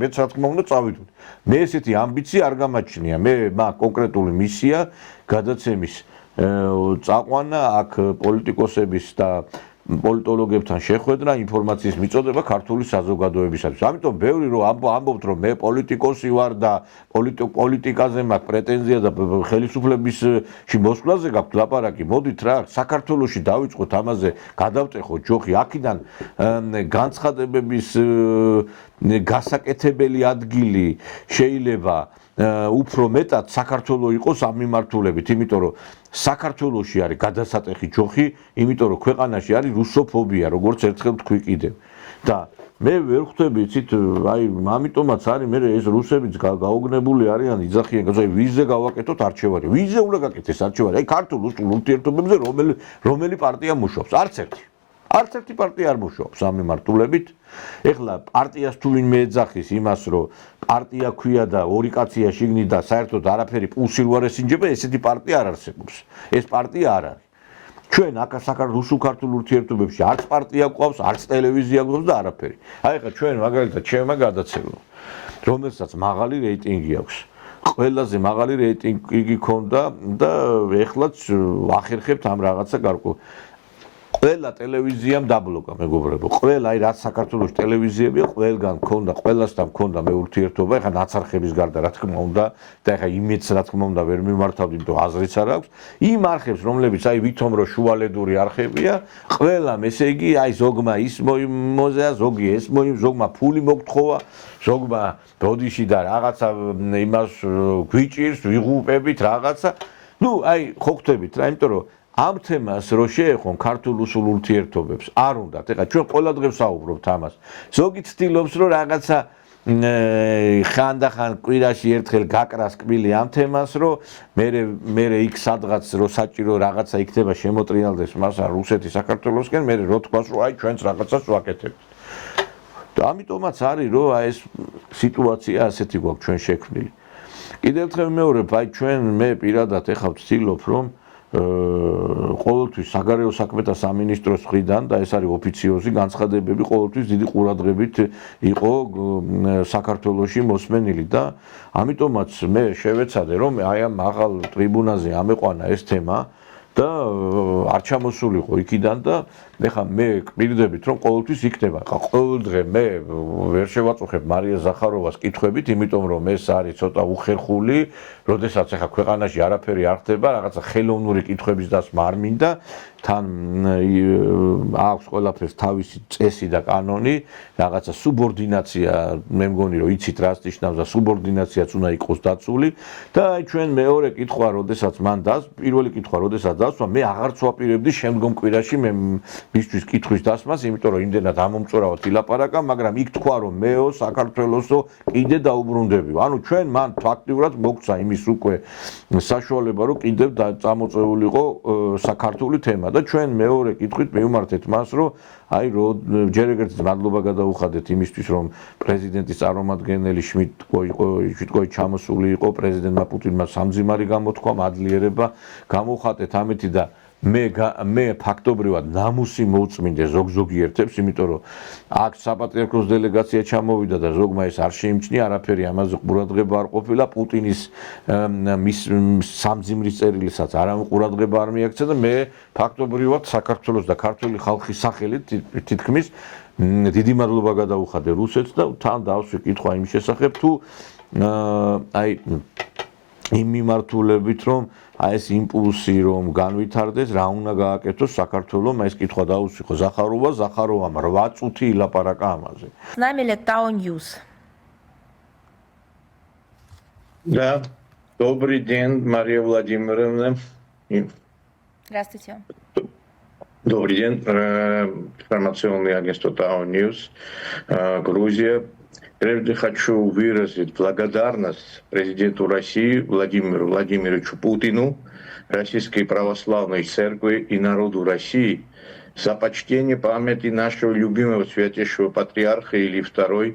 მეც რა თქმა უნდა წავიდოდი. მე ესეთი ამბიცია არ გამაჩნია. მე მაქვს კონკრეტული მისია გადაცემის წაყვანა აქ პოლიტიკოსების და პოლიტოლოგებთან შეხვედრა, ინფორმაციის მიწოდება ქართული საზოგადოებისათვის. ამიტომ ბევრი რომ ამბობთ რომ მე პოლიტიკოსი ვარ და პოლიტიკაზე მაქვს პრეტენზია და ხელისუფლებაში მოსვლაზე გაქვთ ლაპარაკი. მოდით რა, საქართველოში დავიწყოთ ამაზე, გადავტეხოთ ჯოხი, აქედან განცხადებების გასაკეთებელი ადგილი შეიძლება უფრო მეტად საქართველოს იყოს ამ მიმართულებით, იმიტომ რომ საქართველოში არის გადასატეხი ჯოხი, იმიტომ რომ ქვეყანაში არის რუსოფობია, როგორც ერთხელ თქვი კიდევ. და მე ვერ ხვდები, იცით, აი, ამიტომაც არის მე ეს რუსებიც გაოგნებული არიან, იძახიან, აი, ვიზზე გავაკეთოთ არჩევანი. ვიზზე უნდა გაკეთდეს არჩევანი. აი, ქართულ-რუსულ ურთიერთობებზე რომელი პარტია მუშაობს? არც ერთი პარტია არ მუშაობს ამ მიმართულებით. ეხლა პარტიას თუ ვინმე ეძახის იმას, რომ პარტია ქვია და ორი კაცია შიგნით და საერთოდ არაფერი პულსი რო არ ესინჯება, ესეთი პარტია არ არსებობს. ეს პარტია არ არის. ჩვენ აქ რუსულ-ქართულ ურთიერთობებში არც პარტია გვყავს, არც ტელევიზია გვყავს და არაფერი. აი ეხლა ჩვენ მაგალითად ჩემმა გადაცემა, რომელსაც მაღალი რეიტინგი აქვს. ყველაზე მაღალი რეიტინგი ქონდა და ეხლაც ვახერხებთ ამ რაღაცა გარკვეულ ყველა ტელევიზიამ დაბლოკა მეგობრებო. ყველა აი რაც საქართველოს ტელევიზიებია, ყველგან მქონდა, ყველასთან მქონდა მე ურთიერთობა, ეხლა ნაცარხების გარდა რა თქმა უნდა და ეხლა იმედს რა თქმა უნდა ვერ მიმართავდი, იმიტომ აზრიც არ აქვს. იმ არხებს, რომლებიც აი ვითომ რომ შუალედური არხებია, ყველამ ესე იგი აი ზოგმა ის მოიმოზეა, ზოგი ეს ზოგმა ფული მოგთხოვა, ზოგმა ბოდიში და რაღაცა იმას გვიჭირს, ვიღუპებით რაღაცა. ნუ აი ხო ხვდებით რა, იმიტომ რომ ამ თემას რო შეეხონ ქართულ-რუსულ ურთიერთობებს არ უნდათ. ეხლა ჩვენ ყველა დღე ვსაუბრობთ ამას. ზოგი ცდილობს რომ რაღაცა ხანდახან კვირაში ერთხელ გაკრას კბილი ამ თემას, რომ მე იქ სადღაც რო საჭირო რაღაცა იქნება შემოტრიალდეს მას რუსეთი საქართველოსკენ, მე რო თქვას რომ აი ჩვენც რაღაცას ვაკეთებთ. და ამიტომაც არის რომ აი ეს სიტუაცია ასეთი გვაქვს ჩვენ შექმნილი. კიდევ ერთხელ მეორე, აი ჩვენ მე პირადად ეხლა ვცდილობ რომ ყოველთვის საგარეო საქმეთა სამინისტროს მხრიდან და ეს არის ოფიციოზი განცხადებები ყოველთვის დიდი ყურადღებით იყო საქართველოში მოსმენილი და ამიტომაც მე შევეცადე რომ აი ამ მაღალ ტრიბუნაზე ამეყვანა ეს თემა და არ ჩამოსულიყო იქიდან და ეხლა მე გვირდებით რომ ყოველთვის იქნება ყოველდღე მე ვერ შევაწუხებ მარია ზახაროვას კითხვებით იმიტომ რომ ეს არის ცოტა უხერხული როდესაც ეხლა ქვეყანაში არაფერი არ ხდება რაღაცა ხელოვნური კითხვების დასმა არ მინდა თან აქვს ყველაფერს თავისი წესი და კანონი რაღაცა სუბორდინაცია მე მგონი რომ იცით რას ნიშნავს და სუბორდინაციაც უნდა იყოს დაცული და აი ჩვენ მეორე კითხვა როდესაც მან პირველი კითხვა როდესაც დასვა მე აღარც ვაპირებდი შემდგომ კვირაში მე მისთვის კითხვის დასმას, იმიტომ რომ იმდენად ამომწურავად ილაპარაკა, მაგრამ იქ თქვა რომ მეო საქართველოსო კიდე დაუბრუნდებიო. ანუ ჩვენ მან ფაქტიურად მოგცა იმის უკვე საშუალება რომ კიდევ წამოწეულიყო საქართველოს თემა და ჩვენ მეორე კითხვით მივმართეთ მას რომ აი რომ ჯერ ეგრეთ მადლობა გადაუხადეთ იმისთვის რომ პრეზიდენტის წარმომადგენელი შვიდკოი ჩამოსული იყო პრეზიდენტმა პუტინმა სამძიმარი გამოთქვა მადლიერება გამოუხატეთ ამეთი და მე ფაქტობრივად ნამუსი მოუწმინდე ზოგიერთებს, იმიტომ რომ აქ საპატრიარქოს დელეგაცია ჩამოვიდა და ზოგმა ეს არ შეიმჩნია, არაფერი ამაზე ყურადღება არ ყოფილა, პუტინის მის სამძიმრის წერილისაც არავინ ყურადღება არ მიაქცა და მე ფაქტობრივად საქართველოს და ქართული ხალხის სახელით თითქმის დიდი მადლობა გადაუხადე რუსეთს და თან დავსვი კითხვა იმ შესახებ თუ აი იმ მიმართულებით რომ აი ეს იმპულსი რომ განვითარდეს, რა უნდა გააკეთოს საქართველოს, ეს კითხვა დაუსვიხო ზახაროვამ 8 წუთი ილაპარაკა ამაზე. С нами Летау Ньюс. Да, добрый день, Мария Владимировна. Здравствуйте. Добрый день, информационное агентство Тау Ньюс, Грузия. Прежде хочу выразить благодарность президенту России Владимиру Владимировичу Путину, Российской Православной Церкви и народу России за почтение памяти нашего любимого святейшего патриарха Илии II,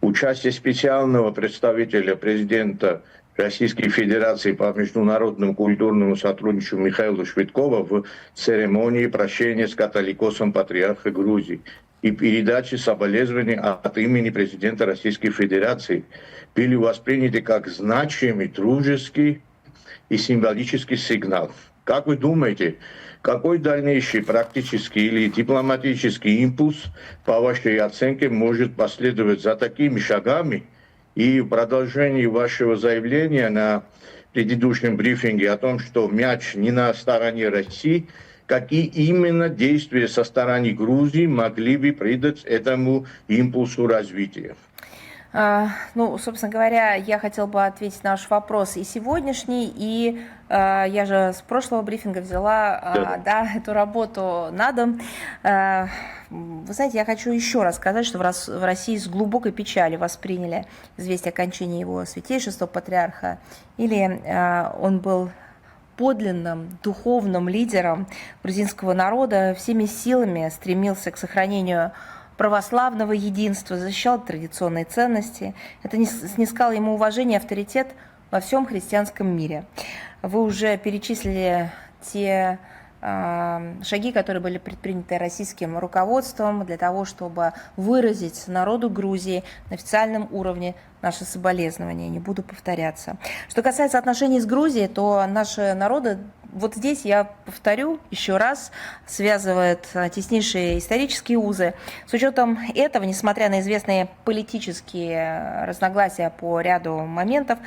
участие специального представителя президента Российской Федерации по международному культурному сотрудничеству Михаила Швидкова в церемонии прощения с католикосом патриарха Грузии и передачи соболезнований от имени президента Российской Федерации были восприняты как значимый, дружеский и символический сигнал. Как вы думаете, какой дальнейший практический или дипломатический импульс, по вашей оценке, может последовать за такими шагами? И в продолжении вашего заявления на предыдущем брифинге о том, что мяч не на стороне России, какие именно действия со стороны Грузии могли бы придать этому импульсу развития? Ну, собственно говоря, я хотела бы ответить на ваш вопрос и сегодняшний, и я же с прошлого брифинга взяла эту работу на дом. Вы знаете, я хочу еще раз сказать, что в России с глубокой печалью восприняли известие о кончине его святейшества патриарха, или он был подлинным духовным лидером грузинского народа, всеми силами стремился к сохранению православного единства, защищал традиционные ценности. Это снискало ему уважение и авторитет во всем христианском мире. Вы уже перечислили те шаги, которые были предприняты российским руководством для того, чтобы выразить народу Грузии на официальном уровне наши соболезнования. Не буду повторяться. Что касается отношений с Грузией, то наши народы, вот здесь я повторю еще раз, связывают теснейшие исторические узы. С учетом этого, несмотря на известные политические разногласия по ряду моментов,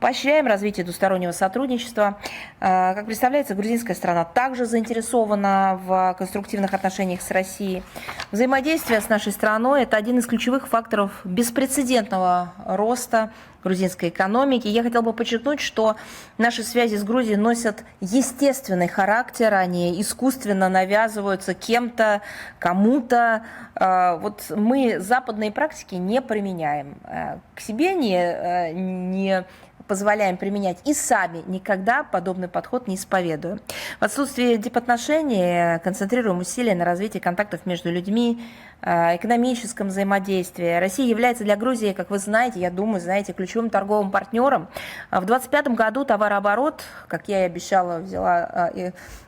поощряем развитие двустороннего сотрудничества. Как представляется, грузинская страна также заинтересована в конструктивных отношениях с Россией. Взаимодействие с нашей страной – это один из ключевых факторов беспрецедентного роста грузинской экономики. Я хотела бы подчеркнуть, что наши связи с Грузией носят естественный характер, они искусственно навязываются кем-то, кому-то. Вот мы западные практики не применяем, к себе не позволяем применять и сами никогда подобный подход не исповедуем. В отсутствии дипотношений концентрируем усилия на развитии контактов между людьми, экономическом взаимодействии. Россия является для Грузии, как вы знаете, я думаю, знаете, ключевым торговым партнером. В 2025 году товарооборот, как я и обещала, взяла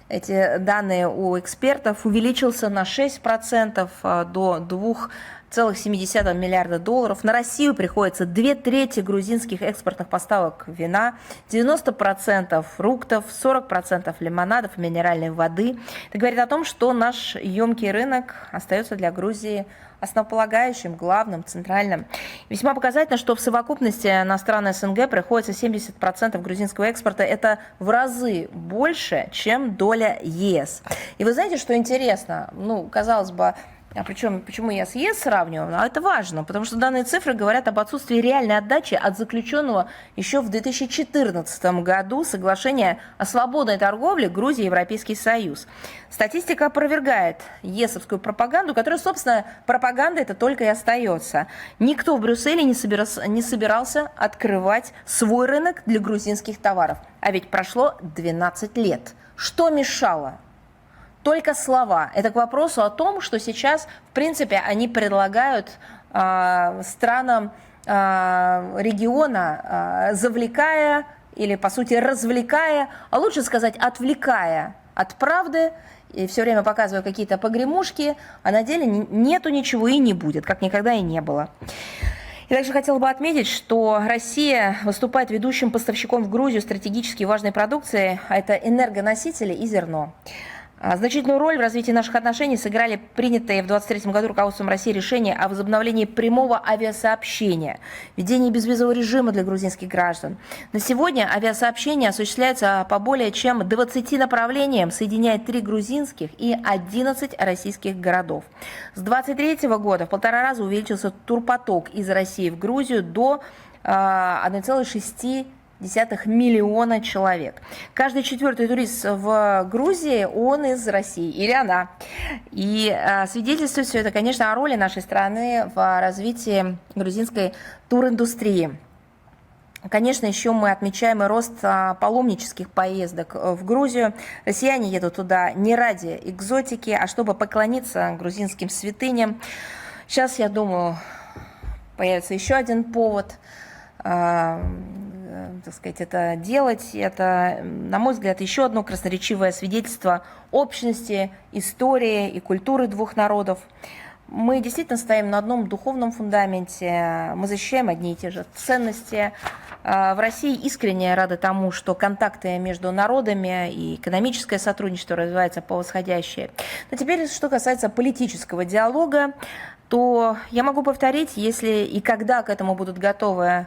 эти данные у экспертов, увеличился на 6% до 2,7 миллиарда долларов. На Россию приходится 2/3 грузинских экспортных поставок вина, 90% фруктов, 40% лимонадов и минеральной воды. Это говорит о том, что наш емкий рынок остается для Грузии основополагающим, главным, центральным. Весьма показательно, что в совокупности на страны СНГ приходится 70% грузинского экспорта. Это в разы больше, чем доля ЕС. И вы знаете, что интересно? Казалось бы, причем, почему я с ЕС сравниваю? А это важно, потому что данные цифры говорят об отсутствии реальной отдачи от заключенного еще в 2014 году соглашения о свободной торговле Грузии и Европейский Союз. Статистика опровергает ЕСовскую пропаганду, которая, собственно, пропаганда это только и остается. Никто в Брюсселе не собирался открывать свой рынок для грузинских товаров. А ведь прошло 12 лет. Что мешало? Только слова. Это к вопросу о том, что сейчас, в принципе, они предлагают странам региона, завлекая или, по сути, развлекая, а лучше сказать, отвлекая от правды, и все время показывая какие-то погремушки, а на деле нету ничего и не будет, как никогда и не было. И также хотела бы отметить, что Россия выступает ведущим поставщиком в Грузию стратегически важной продукции, а это энергоносители и зерно. Значительную роль в развитии наших отношений сыграли принятые в 2023 году руководством России решения о возобновлении прямого авиасообщения, введении безвизового режима для грузинских граждан. На сегодня авиасообщение осуществляется по более чем 20 направлениям, соединяя 3 грузинских и 11 российских городов. С 2023 года в 1,5 раза увеличился турпоток из России в Грузию до 1,6 миллиона человек. Каждый 4-й турист в Грузии, он из России, или она. И свидетельствует все это, конечно, о роли нашей страны в развитии грузинской туриндустрии. Конечно, еще мы отмечаем и рост паломнических поездок в Грузию. Россияне едут туда не ради экзотики, а чтобы поклониться грузинским святыням. Сейчас, я думаю, появится еще один повод это делать. Это, на мой взгляд, еще одно красноречивое свидетельство общности, истории и культуры двух народов. Мы действительно стоим на одном духовном фундаменте, мы защищаем одни и те же ценности. В России искренне рады тому, что контакты между народами и экономическое сотрудничество развивается по восходящей. Но теперь, что касается политического диалога, то я могу повторить, если и когда к этому будут готовы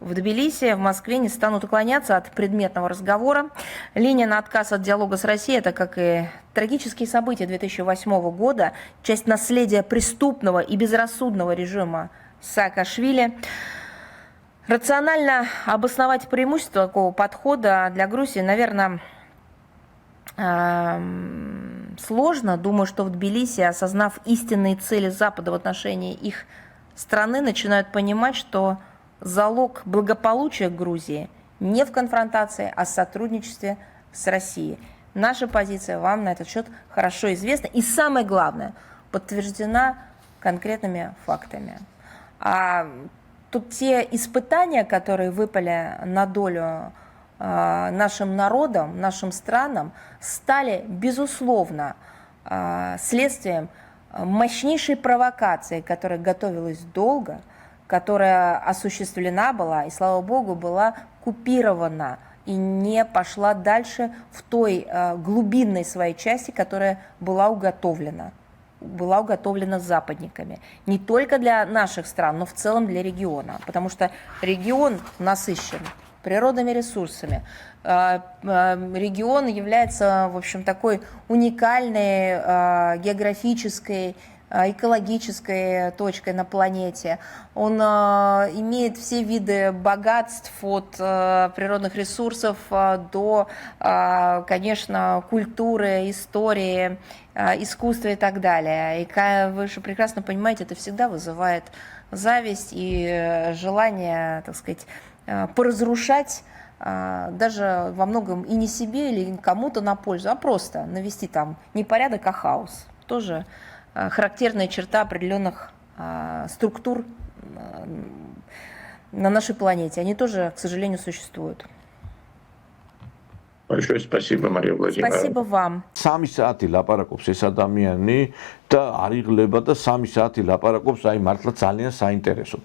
в Тбилиси, в Москве не станут уклоняться от предметного разговора. Линия на отказ от диалога с Россией – это, как и трагические события 2008 года, часть наследия преступного и безрассудного режима Саакашвили. Рационально обосновать преимущество такого подхода для Грузии, наверное, сложно. Думаю, что в Тбилиси, осознав истинные цели Запада в отношении их страны, начинают понимать, что залог благополучия Грузии не в конфронтации, а в сотрудничестве с Россией. Наша позиция вам на этот счет хорошо известна и, самое главное, подтверждена конкретными фактами. Тут те испытания, которые выпали на долю нашим народам, нашим странам, стали, безусловно, следствием мощнейшей провокации, которая готовилась долго, которая осуществлена была и, слава богу, была купирована и не пошла дальше в той глубинной своей части, которая была уготовлена западниками. Не только для наших стран, но в целом для региона. Потому что регион насыщен природными ресурсами. Регион является, в общем, такой уникальной географической, экологической точкой на планете. Он имеет все виды богатств от природных ресурсов до, конечно, культуры, истории, искусства и так далее. И вы же прекрасно понимаете, это всегда вызывает зависть и желание, так сказать, поразрушать даже во многом и не себе или кому-то на пользу, а просто навести там не порядок, а хаос. Тоже характерная черта определенных структур на нашей планете. Они тоже, к сожалению, существуют. Большое спасибо, Мария Владимировна. Спасибо вам. 3 საათი ლაპარაკობს ეს ადამიანი და არ იღლება და 3 საათი ლაპარაკობს აი მართლა ძალიან საინტერესოდ.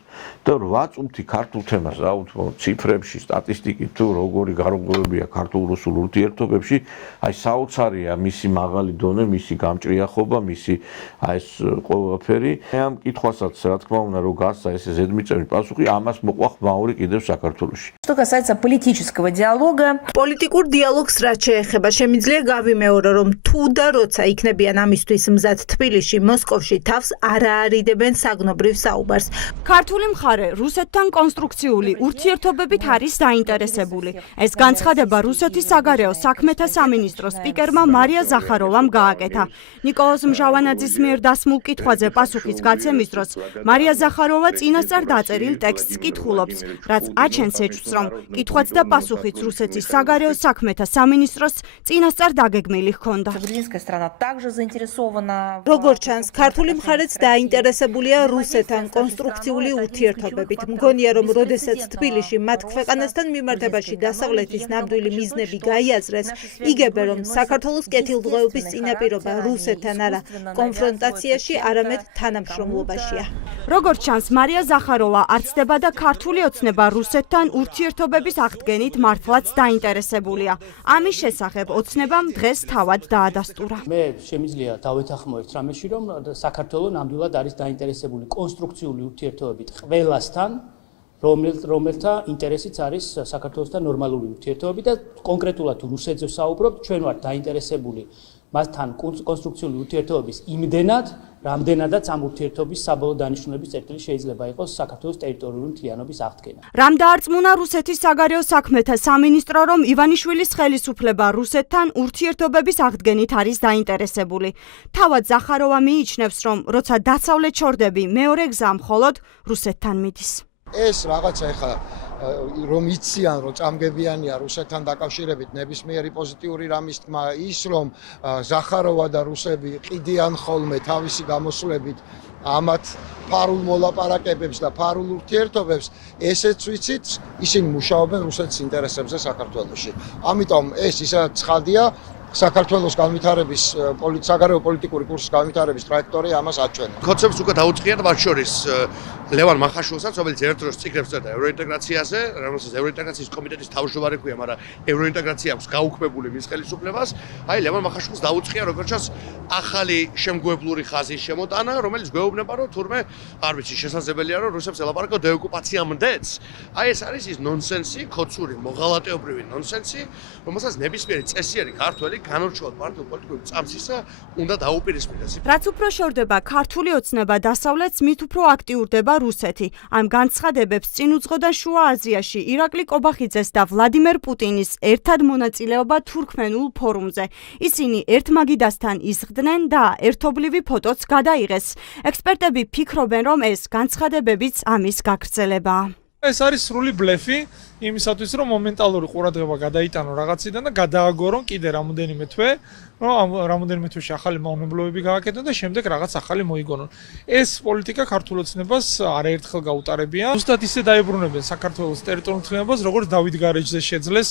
და 8 წუთი ქართულ თემას აუთმო ციფრებში, სტატისტიკით თუ როგორი გარღვევებია ქართულ-რუსულ ურთიერთობებში, აი საოცარია მისი მაღალი დონე, მისი გამჭრიახობა, მისი აი ეს ყველაფერი. მე ამ კითხვასაც რა თქმა უნდა რომ გასცა ეს ზედმიწევი პასუხი, ამას მოყვა ხმაური კიდევ საქართველოში. Что касается политического диалога, პოლიტიკურ დიალოგს რაც შეეხება, შემიძლია გავიმეორო, რომ თუ და როცა იქნებიან ამისთვის მზად თბილისში, მოსკოვში თავს არ აარიდებენ საგნობრივ საუბარს. ქართული მხარე რუსეთთან კონსტრუქციული ურთიერთობებით არის დაინტერესებული. ეს განცხადება რუსეთის საგარეო საქმეთა სამინისტროს სპიკერმა მარია ზახაროვამ გააკეთა. ნიკოლოზ მჟავანაძის მიერ დასმულ კითხვაზე პასუხის გაცემის დროს მარია ზახაროვა წინასწარ დაწერილ ტექსტს კითხულობს, რაც აჩენს ეჭვს, რომ კითხვაც და პასუხიც რუსეთის საგარეო საქმეთა სამინისტროს წინასწარ დაგეგმილი ჰქონდა. грузинская страна также заинтересована. როგორც ჩანს, ქართული მხარეც დაინტერესებულია რუსეთთან კონსტრუქციული ურთიერთობებით. მგონია, რომ როდესაც თბილისში მათ ქვეყანასთან მიმართებაში დასავლეთის ნამდვილი მიზნები გაიაზრეს, იგებენ, რომ საქართველოს კეთილდღეობის წინაპირობა რუსეთთან არა კონფრონტაციაში, არამედ თანამშრომლობაშია. როგორც ჩანს, მარია ზახაროვა არცდება და ქართული ოცნება რუსეთთან ურთიერთობების აღდგენით მართლაც დაინტერესებულია. ამის შესახებ ოცნებამ დღეს თავად დაადასტურა. მე შემიძლია დავეთანხმოებთ რამეში, რომ საქართველო ნამდვილად არის დაინტერესებული კონსტრუქციული ურთიერთობებით ყველასთან, რომელთა ინტერესიც არის საქართველოსთან ნორმალური ურთიერთობები და კონკრეტულად რუსეთზე ვსაუბრობ, ჩვენ ვართ დაინტერესებული მასთან კონსტრუქციული ურთიერთობების იმდენად, რამდენადაც ამ ურთიერთობის საბოლოო დანიშნულების წერტილი შეიძლება იყოს საქართველოს ტერიტორიული მთლიანობის აღდგენა. რამ დაარწმუნა რუსეთის საგარეო საქმეთა სამინისტრო, რომ ივანიშვილის ხელისუფლება რუსეთთან ურთიერთობების აღდგენით არის დაინტერესებული. თავად ზახაროვა მიიჩნევს, რომ როცა დასავლეთ შორდები, მეორე გზა მხოლოდ რუსეთთან მიდის. ეს რაღაცა ეხლა რომ იციან, რომ წამგებიანია რუსეთთან დაკავშირებით ნებისმიერი პოზიტიური რამის თქმა, ის რომ ზახაროვა და რუსები ყიდიან ხოლმე თავისი გამოსვლებით ამათ ფარულ მოლაპარაკებებს და ფარულ ურთიერთობებს, ესეც ვიცით, ისინი მუშაობენ რუსეთის ინტერესებზე საქართველოში. ამიტომ ეს ისაც ცხადია, საქართველოს განვითარების საგარეო პოლიტიკური კურსის განვითარების ტრაექტორია ამას აჩვენა. კონცეფტს უკვე დაუწყიათ მათ შორის ლევან მახაშვილსაც, რომელიც ერთ დროს წიგნებს წერდა ევროინტეგრაციაზე, რომელსაც ევროინტეგრაციის კომიტეტის თავმჯდომარე ჰქვია, მაგრამ ევროინტეგრაცია აქვს გაუქმებული მის ხელისუფლებას. აი ლევან მახაშვილს დაუწყია როგორც ჩანს ახალი შემგუებლური ხაზის შემოტანა, რომელიც გვეუბნება, რომ თურმე არ ვიცი, შესაძლებელია, რომ რუსებს ელაპარაკო დეოკუპაციამდეც. აი ეს არის ის ნონსენსი, ქოცური, მოღალატეობრივი ნონსენსი, რომელსაც ნებისმიერი წესიერი ქართველი განორჩეულად პარტიულ პოლიტიკურ წამსისა უნდა დაუპირისპირდეს. რაც უფრო შორდება ქართული ოცნება დასავლეთს, მით უფრო აქტიურდება რუსეთი. ამ განცხადებებს წინ უძღოდა შუა აზიაში ირაკლი კობახიძეს და ვლადიმერ პუტინის ერთად მონაწილეობა თურქმენულ ფორუმზე. ისინი ერთ მაგიდასთან იზრდნენ და ერთობლივი ფოტოც გადაიღეს. ექსპერტები ფიქრობენ, რომ ეს განცხადებებიც ამის გაგრძელებაა. ეს არის სრული ბლეფი იმისათვის, რომ მომენტალური ყურადღება გადაიტანო რაღაციდან და გადააგორონ კიდე რამოდენიმე თვე, რომ რამოდენიმე თვეში ახალი მავნებლობები გააკეთონ და შემდეგ რაღაც ახალი მოიგონონ. ეს პოლიტიკა ქართულ ოცნებას არაერთხელ გაუტარებია. ზუსტად ისე დაებრუნებენ საქართველოს ტერიტორიულ მთლიანობას, როგორც დავით გარეჯზე შეძლეს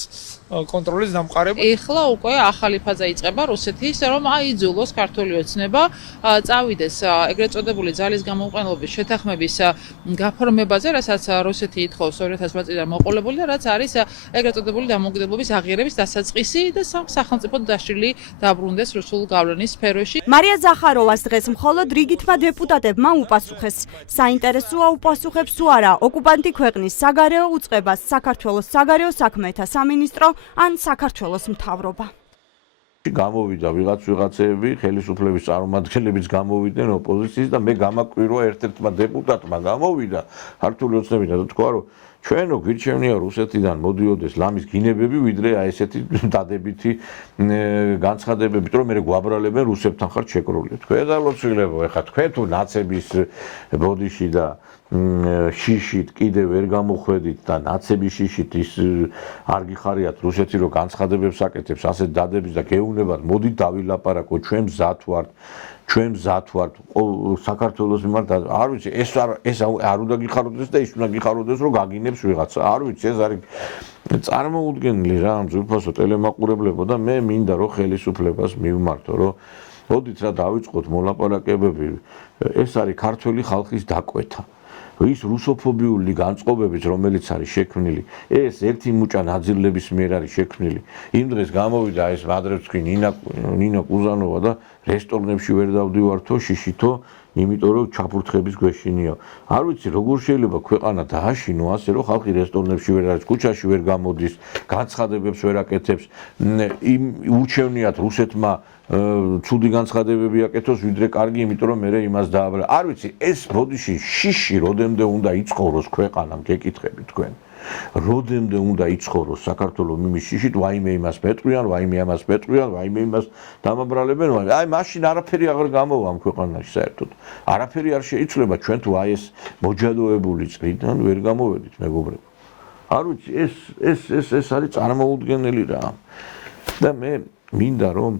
კონტროლის დამყარება. ეხლა უკვე ახალი ფაზა იწყება რუსეთის, რომ აიძულოს ქართული ოცნება წავიდეს ეგრეთ წოდებული ძალის გამოყენობის შეთანხმების გაფორმებაზე, რასაც რუსეთი ითხოვს 2008 წლიდან მოყოლებული და რაც არის ეგრეთ წოდებული დამოუკიდებლობის აღიარების დასაწყისი და სახელმწიფოდ დაშლილი დაბრუნდეს რუსულ გავლენის სფეროში. მარია ზახაროვას დღეს მხოლოდ რიგითმა დეპუტატებმა უპასუხეს. საინტერესოა უპასუხებს თუ არა ოკუპანტი ქვეყნის საგარეო უწყებას საქართველოს საგარეო საქმეთა სამინისტრო ან საქართველოს მთავრობა. გამოვიდა ვიღაცეები, ხელისუფლების წარმომადგენლებიც გამოვიდნენ ოპოზიციის და მე გამაკვირვა ერთ-ერთმა დეპუტატმა გამოვიდა ქართული ოცნებიდან და თქვა რომ ჩვენო გვირჩევნია რუსეთიდან მოდიოდეს ლამის გინებები, ვიდრე აი ესეთი დადებითი განცხადებებით, რომ მე გვაბრალებენ რუსებთან ხარ შეკრული. თქვენ და ლოცვილებო, ეხა თქვენ თუ ნაცების ბოდიში და შიშით კიდე ვერ გამოხვედით და ნაცები შიშით ის არ გიხარიათ რუსეთი რომ განცხადებებს აკეთებს ასეთ დადების და გეუნებათ მოდით დავილაპარაკო ჩვენ მზად ვართ საქართველოს მიმართ არ ვიცი ეს არ უნდა გიხაროდეს და ის უნდა გიხაროდეს რომ გაგინებს ვიღაცა არ ვიცი ეს არის წარმოუდგენელი რა ძვირფასო ტელემაყურებლებო და მე მინდა რომ ხელისუფლებას მივმართო რომ მოდით რა დავიწყოთ მოლაპარაკებები ეს არის ქართველი ხალხის დაკვეთა ის რუსოფობიული განწყობებით რომელიც არის შექმნილი ეს ერთი მუჭა ნაძილების მიერ არის შექმნილი იმ დღეს გამოვიდა ეს ვადრევსკი ნინა კუზანოვა და რესტორნებში ვერ დავდივართო შიშითო იმიტომ რომ ჩაფურთხების გვეშინია არ ვიცი როგორ შეიძლება ქვეყანა დააშინო ასე რომ ხალხი რესტორნებში ვერ არის ქუჩაში ვერ გამოდის განცხადებებს ვერ აკეთებს უჩევნიათ რუსეთმა ცუდი განცხადებები აკეთოს ვიდრე კარგი იმიტომ რომ მე იმას დააბრა არ ვიცი ეს ბოდიში შიში როდემდე უნდა იცხოვროს ქვეყანამ გეკითხები თქვენ როდემდე უნდა იცხოვროს საქართველოს მიმის შიშით ვაიმე იმას მეტყვიან ვაიმე იმას დამაბრალებენ აი მაშინ არაფერი აღარ გამოვა ამ ქვეყანაში საერთოდ არაფერი არ შეიცვლება ჩვენ თუ აი ეს მოჯადოებული წრიდან ვერ გამოვედით მეგობრებო არ ვიცი ეს არის წარმოუდგენელი რა და მე მინდა რომ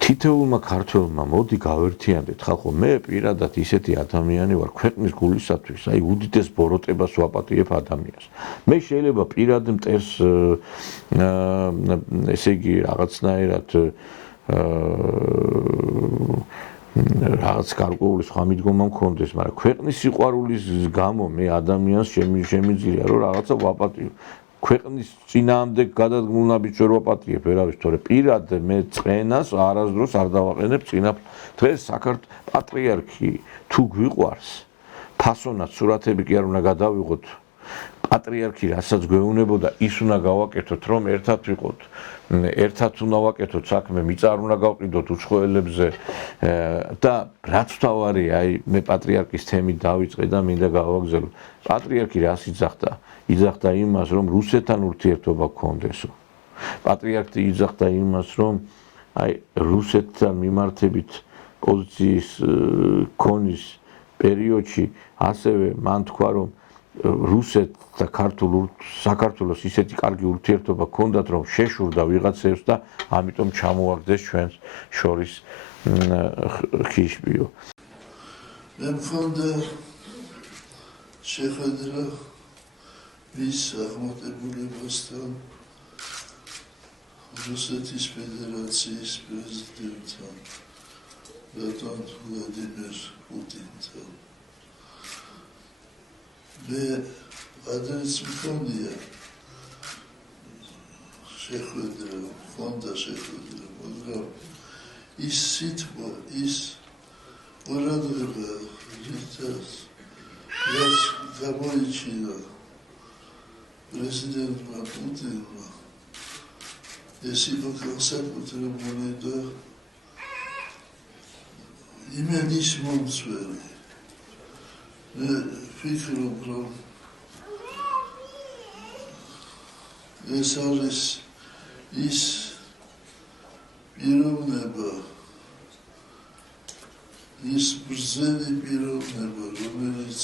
თითოეულმა ქართველმა მოდი გავერთიანდეთ ხალხო მე პირადად ისეთი ადამიანი ვარ ქვეყნის გულისათვის აი უდიდეს ბოროტებას ვაპატიებ ადამიანს მე შეიძლება პირად მტერს ესე იგი რაღაცნაირად რაღაც გარკვეული სხვა მიდგომა მქონდეს მაგრამ ქვეყნის სიყვარულის გამო მე ადამიანს შემიძლია რომ რაღაცა ვაპატიო ქვეყნის წინააღმდეგ გადადგმულნაბიჯს ვერ ვაპატიებ ვერავის თორე პირად მე წენას არასდროს არ დავაყენებ წინა დღეს საქართველოს პატრიარქი თუ გვიყვარს ფასონად სურათები კი არ უნდა გადავიღოთ პატრიარქი რასაც გვეუბნებოდა ის უნდა გავაკეთოთ რომ ერთად ვიყოთ ერთად უნდა ვაკეთოთ საქმე მიწა არ უნდა გავყიდოთ უცხოელებზე და რაც თავარია აი მე პატრიარქის თემით დავიწყე და მინდა გავაგზავნო პატრიარქი რას იძახდა იმას რომ რუსეთთან ურთიერთობა გქონდესო პატრიარქი იძახდა იმას რომ აი რუსეთთან მიმართებით პოზიციის ქონის პერიოდში ასევე მან თქვა რომ რუსეთს და საქართველოს ისეთი კარგი ურთიერთობა გქონდათ რომ შეშურდა ვიღაცებს და ამიტომ ჩამოაგდეს ჩვენს შორის ხიშბიო მე მქონდა შეხედრა ვის აღმატებულებასთან რუსეთის ფედერაციის პრეზიდენტთან ბატონ ვლადიმერ პუტინთან მე ადრეც მქონია შეხვედრა მაგრამ ის სიტყვა ის ყურადღება რაც გამოიჩინა პრეზიდენტმა პუტინმა ეს იყო განსაკუთრებული და იმედის მომცველი მე ვფიქრობ რომ ეს არის ის პიროვნება ის ბრძენი პიროვნება რომელიც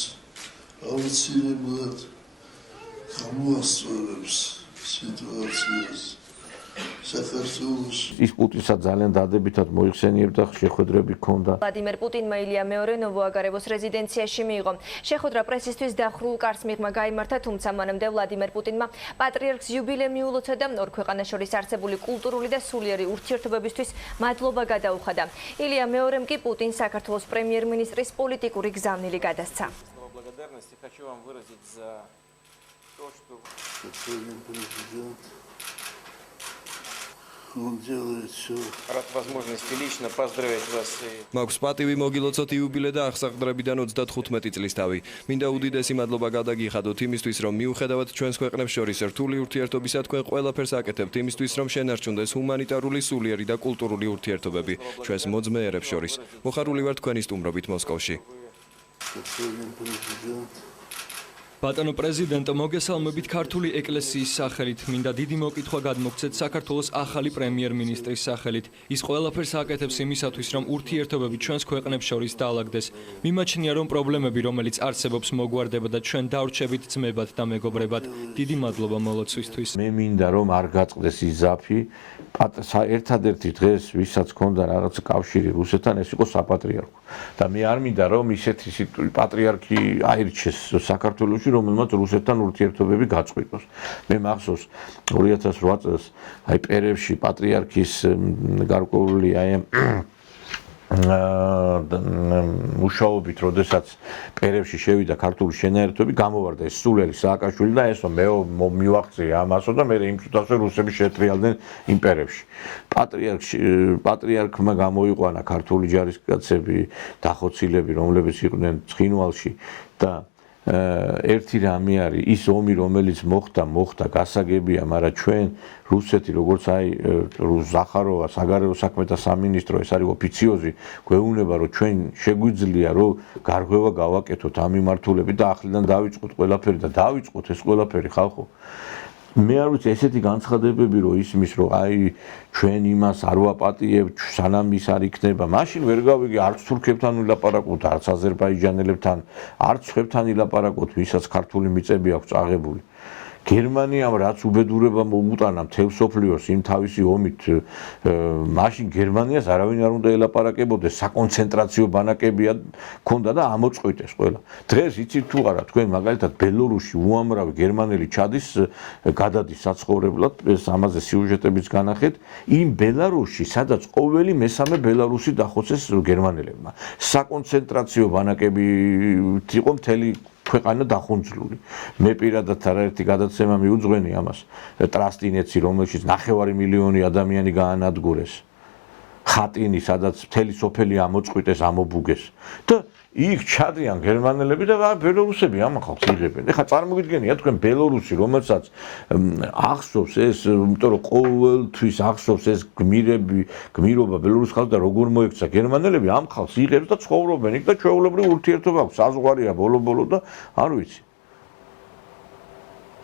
აუცილებლად გამოასწორებს სიტუაციას საქართველოს ის პუტინსა ძალიან დადებითად მოიხსენიებდა შეხვედრები ჰქონდა ვლადიმერ პუტინმა ილია მეორე ნოვოაგარევოს რეზიდენციაში მიიღო შეხვედრა პრესისთვის დახრულ კარს მიღმა გაიმართა თუმცა მანამდე ვლადიმერ პუტინმა პატრიარქს იუბილეი უულოცა და ორ ქვეყანას შორის არსებული კულტურული და სულიერი ურთიერთობებისთვის მადლობა გადაუხადა ილია მეორემ კი პუტინს საქართველოს პრემიერ-მინისტრის პოლიტიკური გზავნილი გადასცა Рад возможности лично поздравить вас. Მაქვს პატივი მოგილოცოთ იუბილე და აღსაყდრებიდან 35 წლის თავი. მინდა უდიდესი მადლობა გადაგიხადოთ იმისთვის, რომ მიუხედავად ჩვენს ქვეყნებს შორის რთული ურთიერთობისა თქვენ ყველაფერს აკეთებთ იმისთვის, რომ შენარჩუნდეს ჰუმანიტარული, სულიერი და კულტურული ურთიერთობები ჩვენს მოძმეერებს შორის. მოხარული ვარ თქვენი სტუმრობით მოსკოვში. ბატონო პრეზიდენტო, მოგესალმებით ქართული ეკლესიის სახელით. მინდა დიდი მოკითხვა გადმოგცეთ საქართველოს ახალი პრემიერ-მინისტრის სახელით. ის ყველაფერს აკეთებს იმისათვის, რომ ურთიერთობები ჩვენს ქვეყნებს შორის დაალაგდეს. მიმაჩნია, რომ პრობლემები, რომელიც არსებობს, მოგვარდება და ჩვენ დავრჩებით ძმებად და მეგობრებად. დიდი მადლობა მოლოცვისთვის. მე მინდა რომ არ გაწყდეს ის ზაფი, ერთადერთი დღეს ვისაც ჰქონდა რაღაც კავშირი რუსეთთან, ეს იყო საპატრიარქო. და მე არ მინდა რომ ისეთი პატრიარქი აირჩეს საქართველოში, რომელმაც რუსეთთან ურთიერთობები გაწყვიტოს. მე მახსოვს 2008 წელს აი პერევში პატრიარქის გარკვეული აი მუშაობით, როდესაც პერევში შევიდა ქართული შენაერთობი, გამოვარდა ეს სულელი სააკაშვილი და ესო მე მივახცია ამასო და მე იმ წუთასვე რუსები შეტრიალდნენ იმ პერევში. პატრიარქმა გამოიყვანა ქართული ჯარისკაცები, დახოცილები, რომლებიც იყვნენ ცხინვალში და ერთი რამე არის ის ომი, რომელიც მოხდა გასაგებია, მაგრამ ჩვენ რუსეთი, როგორც აი ზახაროვა, საგარეო საქმეთა სამინისტრო, ეს არის ოფიციოზი, გვეუბნება, რომ ჩვენ შეგვიძლია, რომ გარღვევა გავაკეთოთ ამ მიმართულებით და ახლიდან დავიწყოთ ყველაფერი და დავიწყოთ ეს ყველაფერი ხალხო. მე არ ვიცი ესეთი განცხადებები რომ ისმის რომ აი ჩვენ იმას არ ვაპატიებთ სანამ ის არ იქნება მაშინ ვერ გავიგე არც თურქებთან ვილაპარაკოთ არც აზერბაიჯანელებთან არც ხებთან ვილაპარაკოთ ვისაც ქართული მიწები აქვს წაღებული გერმანიამ რაც უბედურება მოუტანა მთელ სოფლიოს იმ თავისი ომით მაშინ გერმანიას არავინ არ უნდა ელაპარაკებოდეს საკონცენტრაციო ბანაკებია ქონდა და ამოწყვიტეს ყველა დღეს იცით თუ არა თქვენ მაგალითად ბელორუსში უამრავი გერმანელი ჩადის გადადის საცხოვრებლად ეს ამაზე სიუჟეტებიც განახეთ იმ ბელარუსში სადაც ყოველი მესამე ბელარუსი დახოცეს გერმანელებმა საკონცენტრაციო ბანაკები იყო მთელი ქვეყანა დახუნძლული. მე პირადად არაერთი გადაცემა მიუძღვენი ამას. ტრასტინეცი, რომელშიც 9 მილიონი ადამიანი გაანადგურეს. ხატინი, სადაც მთელი სოფელი ამოწყვიტეს, ამობუგეს. და იქ ჩადიან გერმანელები და ბელორუსები ამ ხალხს იღებენ. ეხლა წარმოგიდგენია თქვენ ბელორუსი, რომელსაც ახსოვს ეს, იმიტომ რომ ყოველთვის ახსოვს ეს გმირობა ბელორუს ხალხს და როგორ მოექცა გერმანელები ამ ხალხს იღებს და ცხოვრობენ იქ და ჩვეულებრივ ურთიერთობა აქვს, საზღვარია ბოლო-ბოლო და არ ვიცი.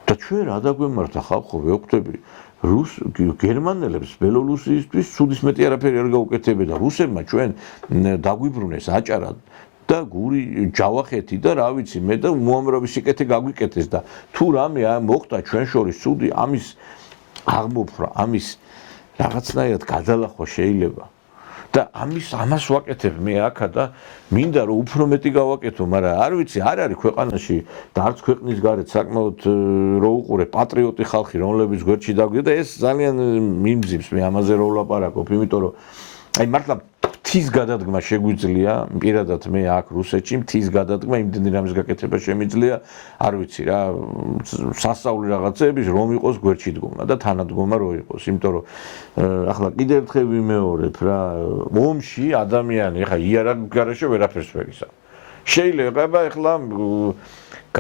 და ჩვენ რა დაგვემართა ხალხო, ვეუხდები გერმანელებს ბელორუსისთვის სუდის მეტი არაფერი არ გაუკეთებია და რუსებმა ჩვენ დაგვიბრუნეს აჭარად და გური ჯავახეთი და რა ვიცი მე და უამრავი სიკეთე გაგვიკეთეს და თუ რამე მოხდა ჩვენ შორის ცუდი ამის აღმოფხვრა ამის რაღაცნაირად გადალახვა შეიძლება და ამას ვაკეთებ მე აქა და მინდა რომ უფრო მეტი გავაკეთო მაგრამ არ ვიცი არ არის ქვეყანაში და არც ქვეყნის გარეთ საკმაოდ რო უყურე პატრიოტი ხალხი რომლებიც გვერდში დაგვიდა და ეს ძალიან მიმძიმს მე ამაზე რო ვლაპარაკობ იმიტომ რომ აი მართლა მთის გადადგმა შეგვიძლია პირადად მე აქ რუსეთში მთის გადადგმა იმდენი რამის გაკეთება შემიძლია არ ვიცი რა სასწაული რაღაცეების რომ იყოს გვერდში დგომა და თანადგომა რო იყოს იმიტომ რომ ახლა კიდევ ერთხელ ვიმეორებ რა ომში ადამიანი ახლა იარაღ გარეშე ვერაფერს ვერ ისა შეიძლება ახლა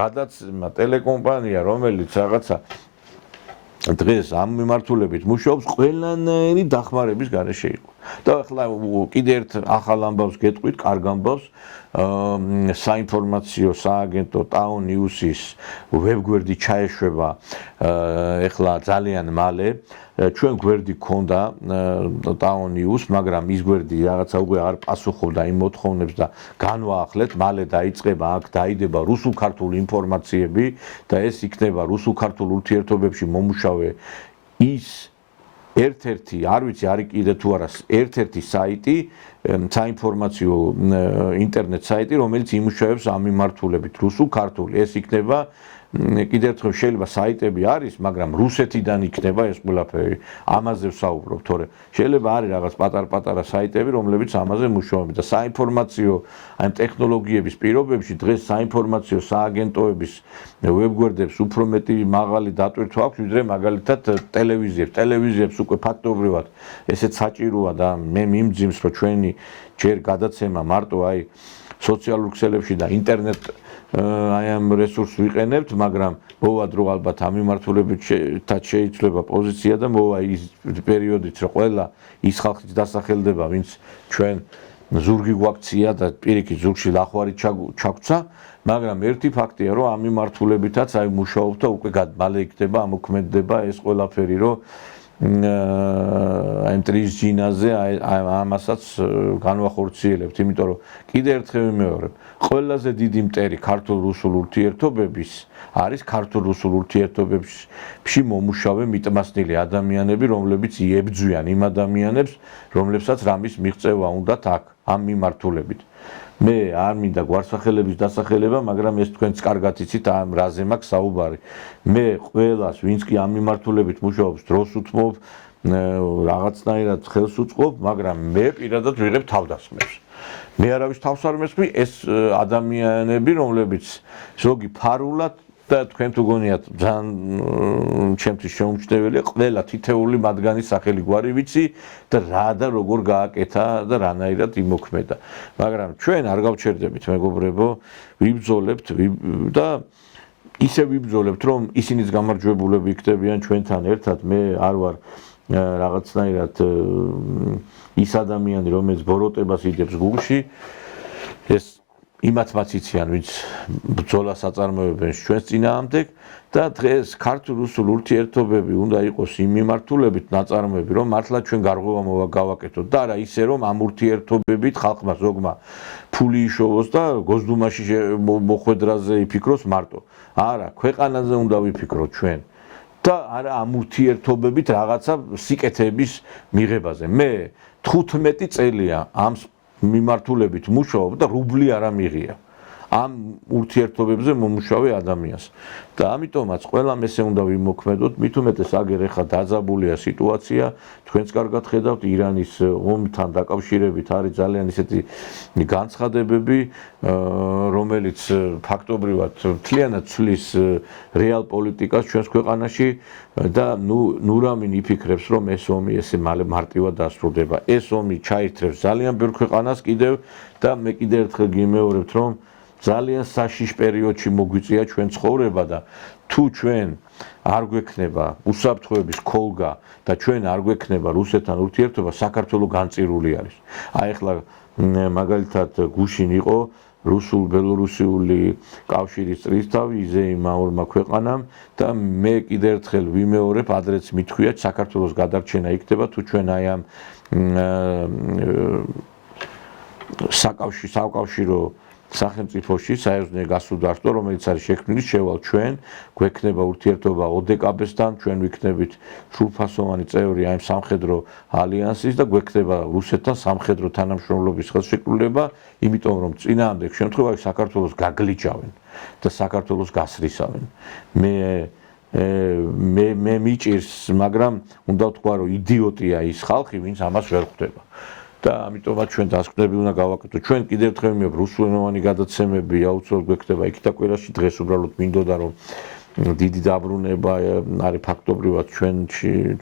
გადაცემა ტელეკომპანია რომელიც რაღაცა დღეს ამ მიმართულებით მუშაობს ყველანაირი დახმარების გარეშე იყო და ახლა კიდევ ერთ ახალ ამბავს გეტყვით, კარგ ამბავს საინფორმაციო სააგენტო TAO News-ის ვებგვერდი ჩაეშვება ახლა ძალიან მალე ჩვენ გვერდი გქონდა TAO News, მაგრამ ის გვერდი რაღაცა უკვე არ პასუხობდა იმ მოთხოვნებს და განვაახლეთ, მალე დაიწყება აქ დაიდება რუსულ-ქართული ინფორმაციები და ეს იქნება რუსულ-ქართულ ურთიერთობებში მომუშავე ის ერთ-ერთი, არ ვიცი, არის კიდე თუ არა, ერთ-ერთი საიტი, საინფორმაციო ინტერნეტ საიტი, რომელიც იმუშავებს ამ მიმართულებით რუსულ-ქართული. ეს იქნება კიდევ ერთხელ შეიძლება საიტები არის, მაგრამ რუსეთიდან იქნება ეს ყველაფერი. ამაზე ვსაუბრობ, თორე შეიძლება არის რაღაც პატარ-პატარა საიტები, რომლებიც ამაზე მუშაობენ და საინფორმაციო აი ტექნოლოგიების პირობებში დღეს საინფორმაციო სააგენტოების ვებგვერდებს უფრო მეტი მაღალი დატვირთვა აქვს, ვიდრე მაგალითად ტელევიზიებს. ტელევიზიებს უკვე ფაქტობრივად ესეც საჭიროა და მე მიმძიმს, რომ ჩვენი ჯერ გადაცემა მარტო აი სოციალურ ქსელებში და ინტერნეტ აი ამ რესურსს ვიყენებთ, მაგრამ მოვა დრო ალბათ ამ მიმართულებითაც შეიძლება პოზიცია და მოვა ის პერიოდიც, რომ ყველა ის ხალხიც დასახელდება, ვინც ჩვენ ზურგი გვაქცია და პირიქით ზურგში ლახვარი ჩაგვცა, მაგრამ ერთი ფაქტია, რომ ამ მიმართულებითაც აი მუშაობ და უკვე მალე იქნება ამოქმედდება ეს ყველაფერი, რომ აი მტრის ჯინაზე ამასაც განვახორციელებთ, იმიტომ რომ კიდე ერთხელ ვიმეორებ, ყველაზე დიდი მტერი ქართულ-რუსულ ურთიერთობების არის ქართულ-რუსულ ურთიერთობებში მომუშავე მიტმასნილი ადამიანები, რომლებიც იებძვიან იმ ადამიანებს, რომლებსაც რამის მიღწევა უნდათ აქ ამ მიმართულებით. მე არ მინდა გვარსახელების დასახელება, მაგრამ ეს თქვენც კარგად იცით ამ რაზე მაქვს საუბარი. მე ყველას, ვინც კი ამ მიმართულებით მუშაობს, დროს უთმობ, რაღაცნაირად ხელს უწყობ, მაგრამ მე პირადად ვიღებ თავდასხმებს. მე არავის თავს არ მესხმი, ეს ადამიანები, რომლებიც ზოგი ფარულად და თქვენ თუ გონიათ ძალიან ჩემთვის შეუმჩნეველია, ყველა თითეული მათგანის სახელი გვარი ვიცი და რა და როგორ გააკეთა და რანაირად იმოქმედა. მაგრამ ჩვენ არ გავჩერდებით, მეგობრებო, ვიბრძოლებთ და ისე ვიბრძოლებთ, რომ ისინიც გამარჯვებულები იქნებიან ჩვენთან ერთად. მე არ ვარ რაღაცნაირად ის ადამიანი, რომელიც ბოროტებას იდებს გულში. ეს იმათმაც იციან, ვინც ბრძოლას აწარმოებენ ჩვენს წინააღმდეგ და დღეს ქართულ-რუსულ ურთიერთობები უნდა იყოს იმ მიმართულებით ნაწარმოები, რომ მართლა ჩვენ გარღვევა გავაკეთოთ და არა ისე, რომ ამ ურთიერთობებით ხალხმა ზოგმა ფული იშოვოს და გოსდუმაში მოხვედრაზე იფიქროს მარტო. არა, ქვეყანაზე უნდა ვიფიქროთ ჩვენ. და არა ამ ურთიერთობებით რაღაცა სიკეთების მიღებაზე. მე 15 წელია ამ მიმართულებით მუშაობ და რუბლი არ ამიღია ამ ურთიერთობებზე მომუშავე ადამიანს. და ამიტომაც ყველამ ესე უნდა ვიმოქმედოთ, მით უმეტეს აგერ ეხა დაძაბულია სიტუაცია, თქვენც კარგად ხედავთ, ირანის ომთან დაკავშირებით არის ძალიან ისეთი განცხადებები, რომელიც ფაქტობრივად მთლიანად ცვლის რეალ პოლიტიკას ჩვენს ქვეყანაში და ნურავინ იფიქრებს, რომ ეს ომი ესე მალე მარტივად დასრულდება. ეს ომი ჩაირთრევს ძალიან ბევრ ქვეყანას კიდევ და მე კიდევ ერთხელ გიმეორებთ, რომ ძალიან საშიშ პერიოდში მოგვიწია ჩვენ ცხოვრება და თუ ჩვენ არ გვექნება უსაფრთხოების ქოლგა და ჩვენ არ გვექნება რუსეთთან ურთიერთობა, საქართველო განწირული არის. აი ახლა მაგალითად გუშინ იყო რუსულ-ბელორუსიული კავშირის წრისთავი იზეიმა ორმა ქვეყანამ და მე კიდევ ერთხელ ვიმეორებ, ადრეც მithქვიათ, საქართველოს გადარჩენა იქნება თუ ჩვენ აი ამ საკავშირო სახელმწიფოში საერთო გასუდარსტო, რომელიც არის შექმნილი, შევალ ჩვენ, გვექნება ურთიერთობა ODKB-სთან, ჩვენ ვიქნებით სრულფასოვანი წევრი ამ სამხედრო ალიანსის და გვექნება რუსეთთან სამხედრო თანამშრომლობის ხელშეკრულება, იმიტომ რომ წინააღმდეგ შემთხვევაში საქართველოს გაგლიჯავენ და საქართველოს გასრისავენ. მე მიჭირს, მაგრამ უნდა ვთქვა, რომ იდიოტია ის ხალხი, ვინც ამას ვერ ხვდება. და ამიტომაც ჩვენ დასკვნები უნდა გავაკეთოთ. ჩვენ კიდევ ერთხელ ვიმეორებ, რუსულენოვანი გადაცემები აუცილებლად გვექნება იქ და ყველაში. დღეს უბრალოდ მინდოდა, რომ დიდი დაბრუნება არის ფაქტობრივად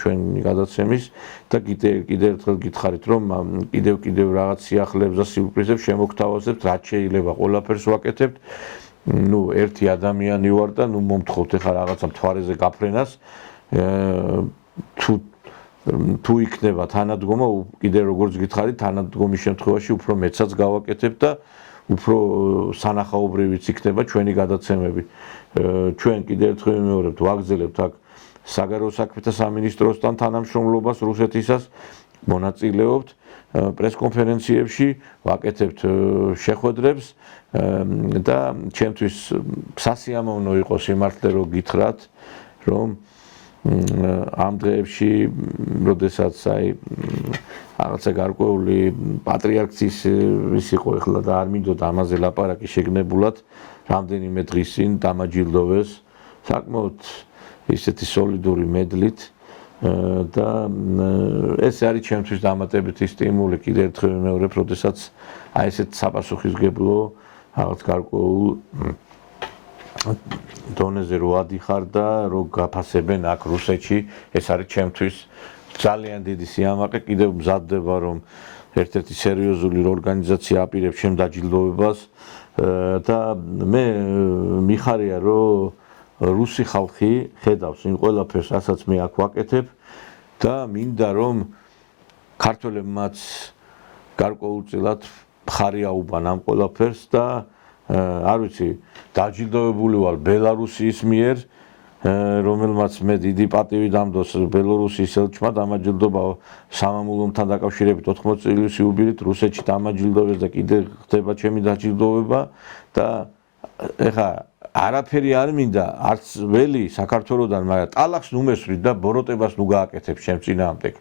ჩვენი გადაცემის და კიდევ ერთხელ გითხარით, რომ კიდევ რაღაც სიახლეებს და სიურპრიზებს შემოგთავაზებთ, რაც შეიძლება ყველაფერს ვაკეთებთ. ერთი ადამიანი ვარ და მომთხოვთ ეხლა რაღაცა მთვარეზე გაფრენას. თუ იქნება თანადგომა, კიდე როგორც გითხარით, თანადგომის შემთხვევაში უფრო მეცაც გავაკეთებ და უფრო სანახაობრივიც იქნება ჩვენი გადაცემები. ჩვენ კიდე ერთხელ ვიმეორებთ, ვაგრძელებთ აქ საგარეო საქმეთა სამინისტროსთან თანამშრომლობას რუსეთისას, მონაწილეობთ პრესკონფერენციებში, ვაკეთებთ შეხვედრებს და ჩემთვის სასიამოვნო იყო სიმართლე რომ გითხრათ, რომ ამ დღეებში, როდესაც აი რაღაცა გარკვეული პატრიარქის ის იყო ეხლა და არ მინდოდა ამაზე ლაპარაკი შეგნებულად, რამდენიმე დღის წინ დამაჯილდოვეს საკმაოდ ისეთი სოლიდური მედლით და ეს არის ჩემთვის დამატებითი სტიმული, კიდევ ერთხელ ვიმეორებ, როდესაც აი ესეთ საპასუხისმგებლო რაღაც გარკვეულ დონეზე რო ადიხარ და რო გაფასებენ აქ რუსეთში, ეს არის ჩემთვის ძალიან დიდი სიამაყე. კიდევ მზადდება, რომ ერთ-ერთი სერიოზული ორგანიზაცია აპირებს ჩემ დაჯილდოვებას და მე მიხარია, რომ რუსი ხალხი ხედავს იმ ყველაფერს, რასაც მე აქ ვაკეთებ და მინდა, რომ ქართველებმაც გარკვეულწილად მხარი აუბან ამ ყველაფერს და არ ვიცი, დაჯილდოვებული ვარ ბელარუსიის მიერ, რომელმაც მე დიდი პატივი დამდოს ბელარუსის ელჩმა დამაჯილდობა სამამულოებთან დაკავშირებით 80 წლის იუბილით რუსეთში დამაჯილდოვეს და კიდე ხდება ჩემი დაჯილდოვება და ეხა არაფერი არ მინდა არც ველი საქართველოსთან, მაგრამ ტალახს ნუ მესვრით და ბოროტებას ნუ გააკეთებ ჩემ წინააღმდეგ.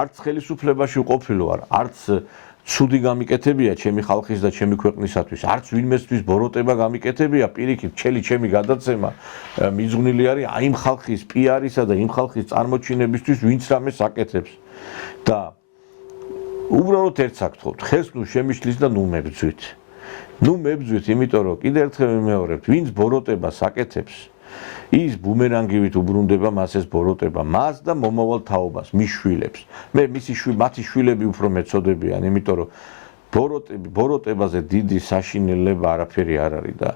არც ხელისუფლებაში ყოფილი ვარ, არც ცუდი გამიკეთებია ჩემი ხალხის და ჩემი ქვეყნისათვის, არც ვინმესთვის ბოროტება გამიკეთებია, პირიქით, ჩემი გადაცემა მიზღვნილი არის აი იმ ხალხის პიარისა და იმ ხალხის წარმოჩინებისთვის, ვინც რამეს აკეთებს. და უბრალოდ ერთ საკითხობთ, ხელს ნუ შემიშლის და ნუ მებძვით. ნუ მებძვით, იმიტომ რომ კიდევ ერთხელ ვიმეორებთ, ვინც ბოროტებას აკეთებს, ის ბუმერანგივით უბრუნდება მას ეს ბოროტება, მას და მომავალ თაობას, მის შვილებს. მე მათი შვილები უფრო მეწოდებიან, იმიტომ რომ ბოროტებაზე დიდი საშინელება არაფერი არ არის და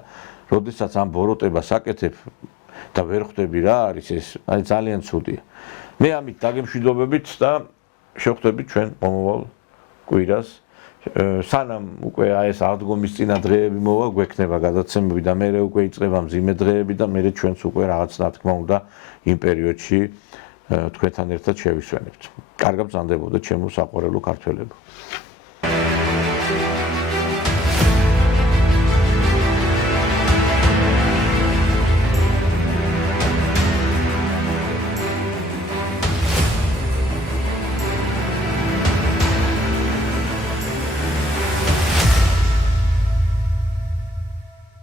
როდესაც ამ ბოროტებას აკეთებ და ვერ ხვდები რა არის ეს, აი ძალიან ცუდია. მე ამით დაგემშვიდობებით და შევხვდებით ჩვენ მომავალ კვირას. სანამ უკვე აი ეს აღდგომის წინა დღეები მოვა, გვექნება გადაცემები და მერე უკვე იწყება მძიმე დღეები და მერე ჩვენც უკვე რაღაც რა თქმა უნდა იმ პერიოდში თქვენთან ერთად შევისვენებთ. კარგად ბრძანდებოდეთ ჩემო საყვარელო ქართველებო.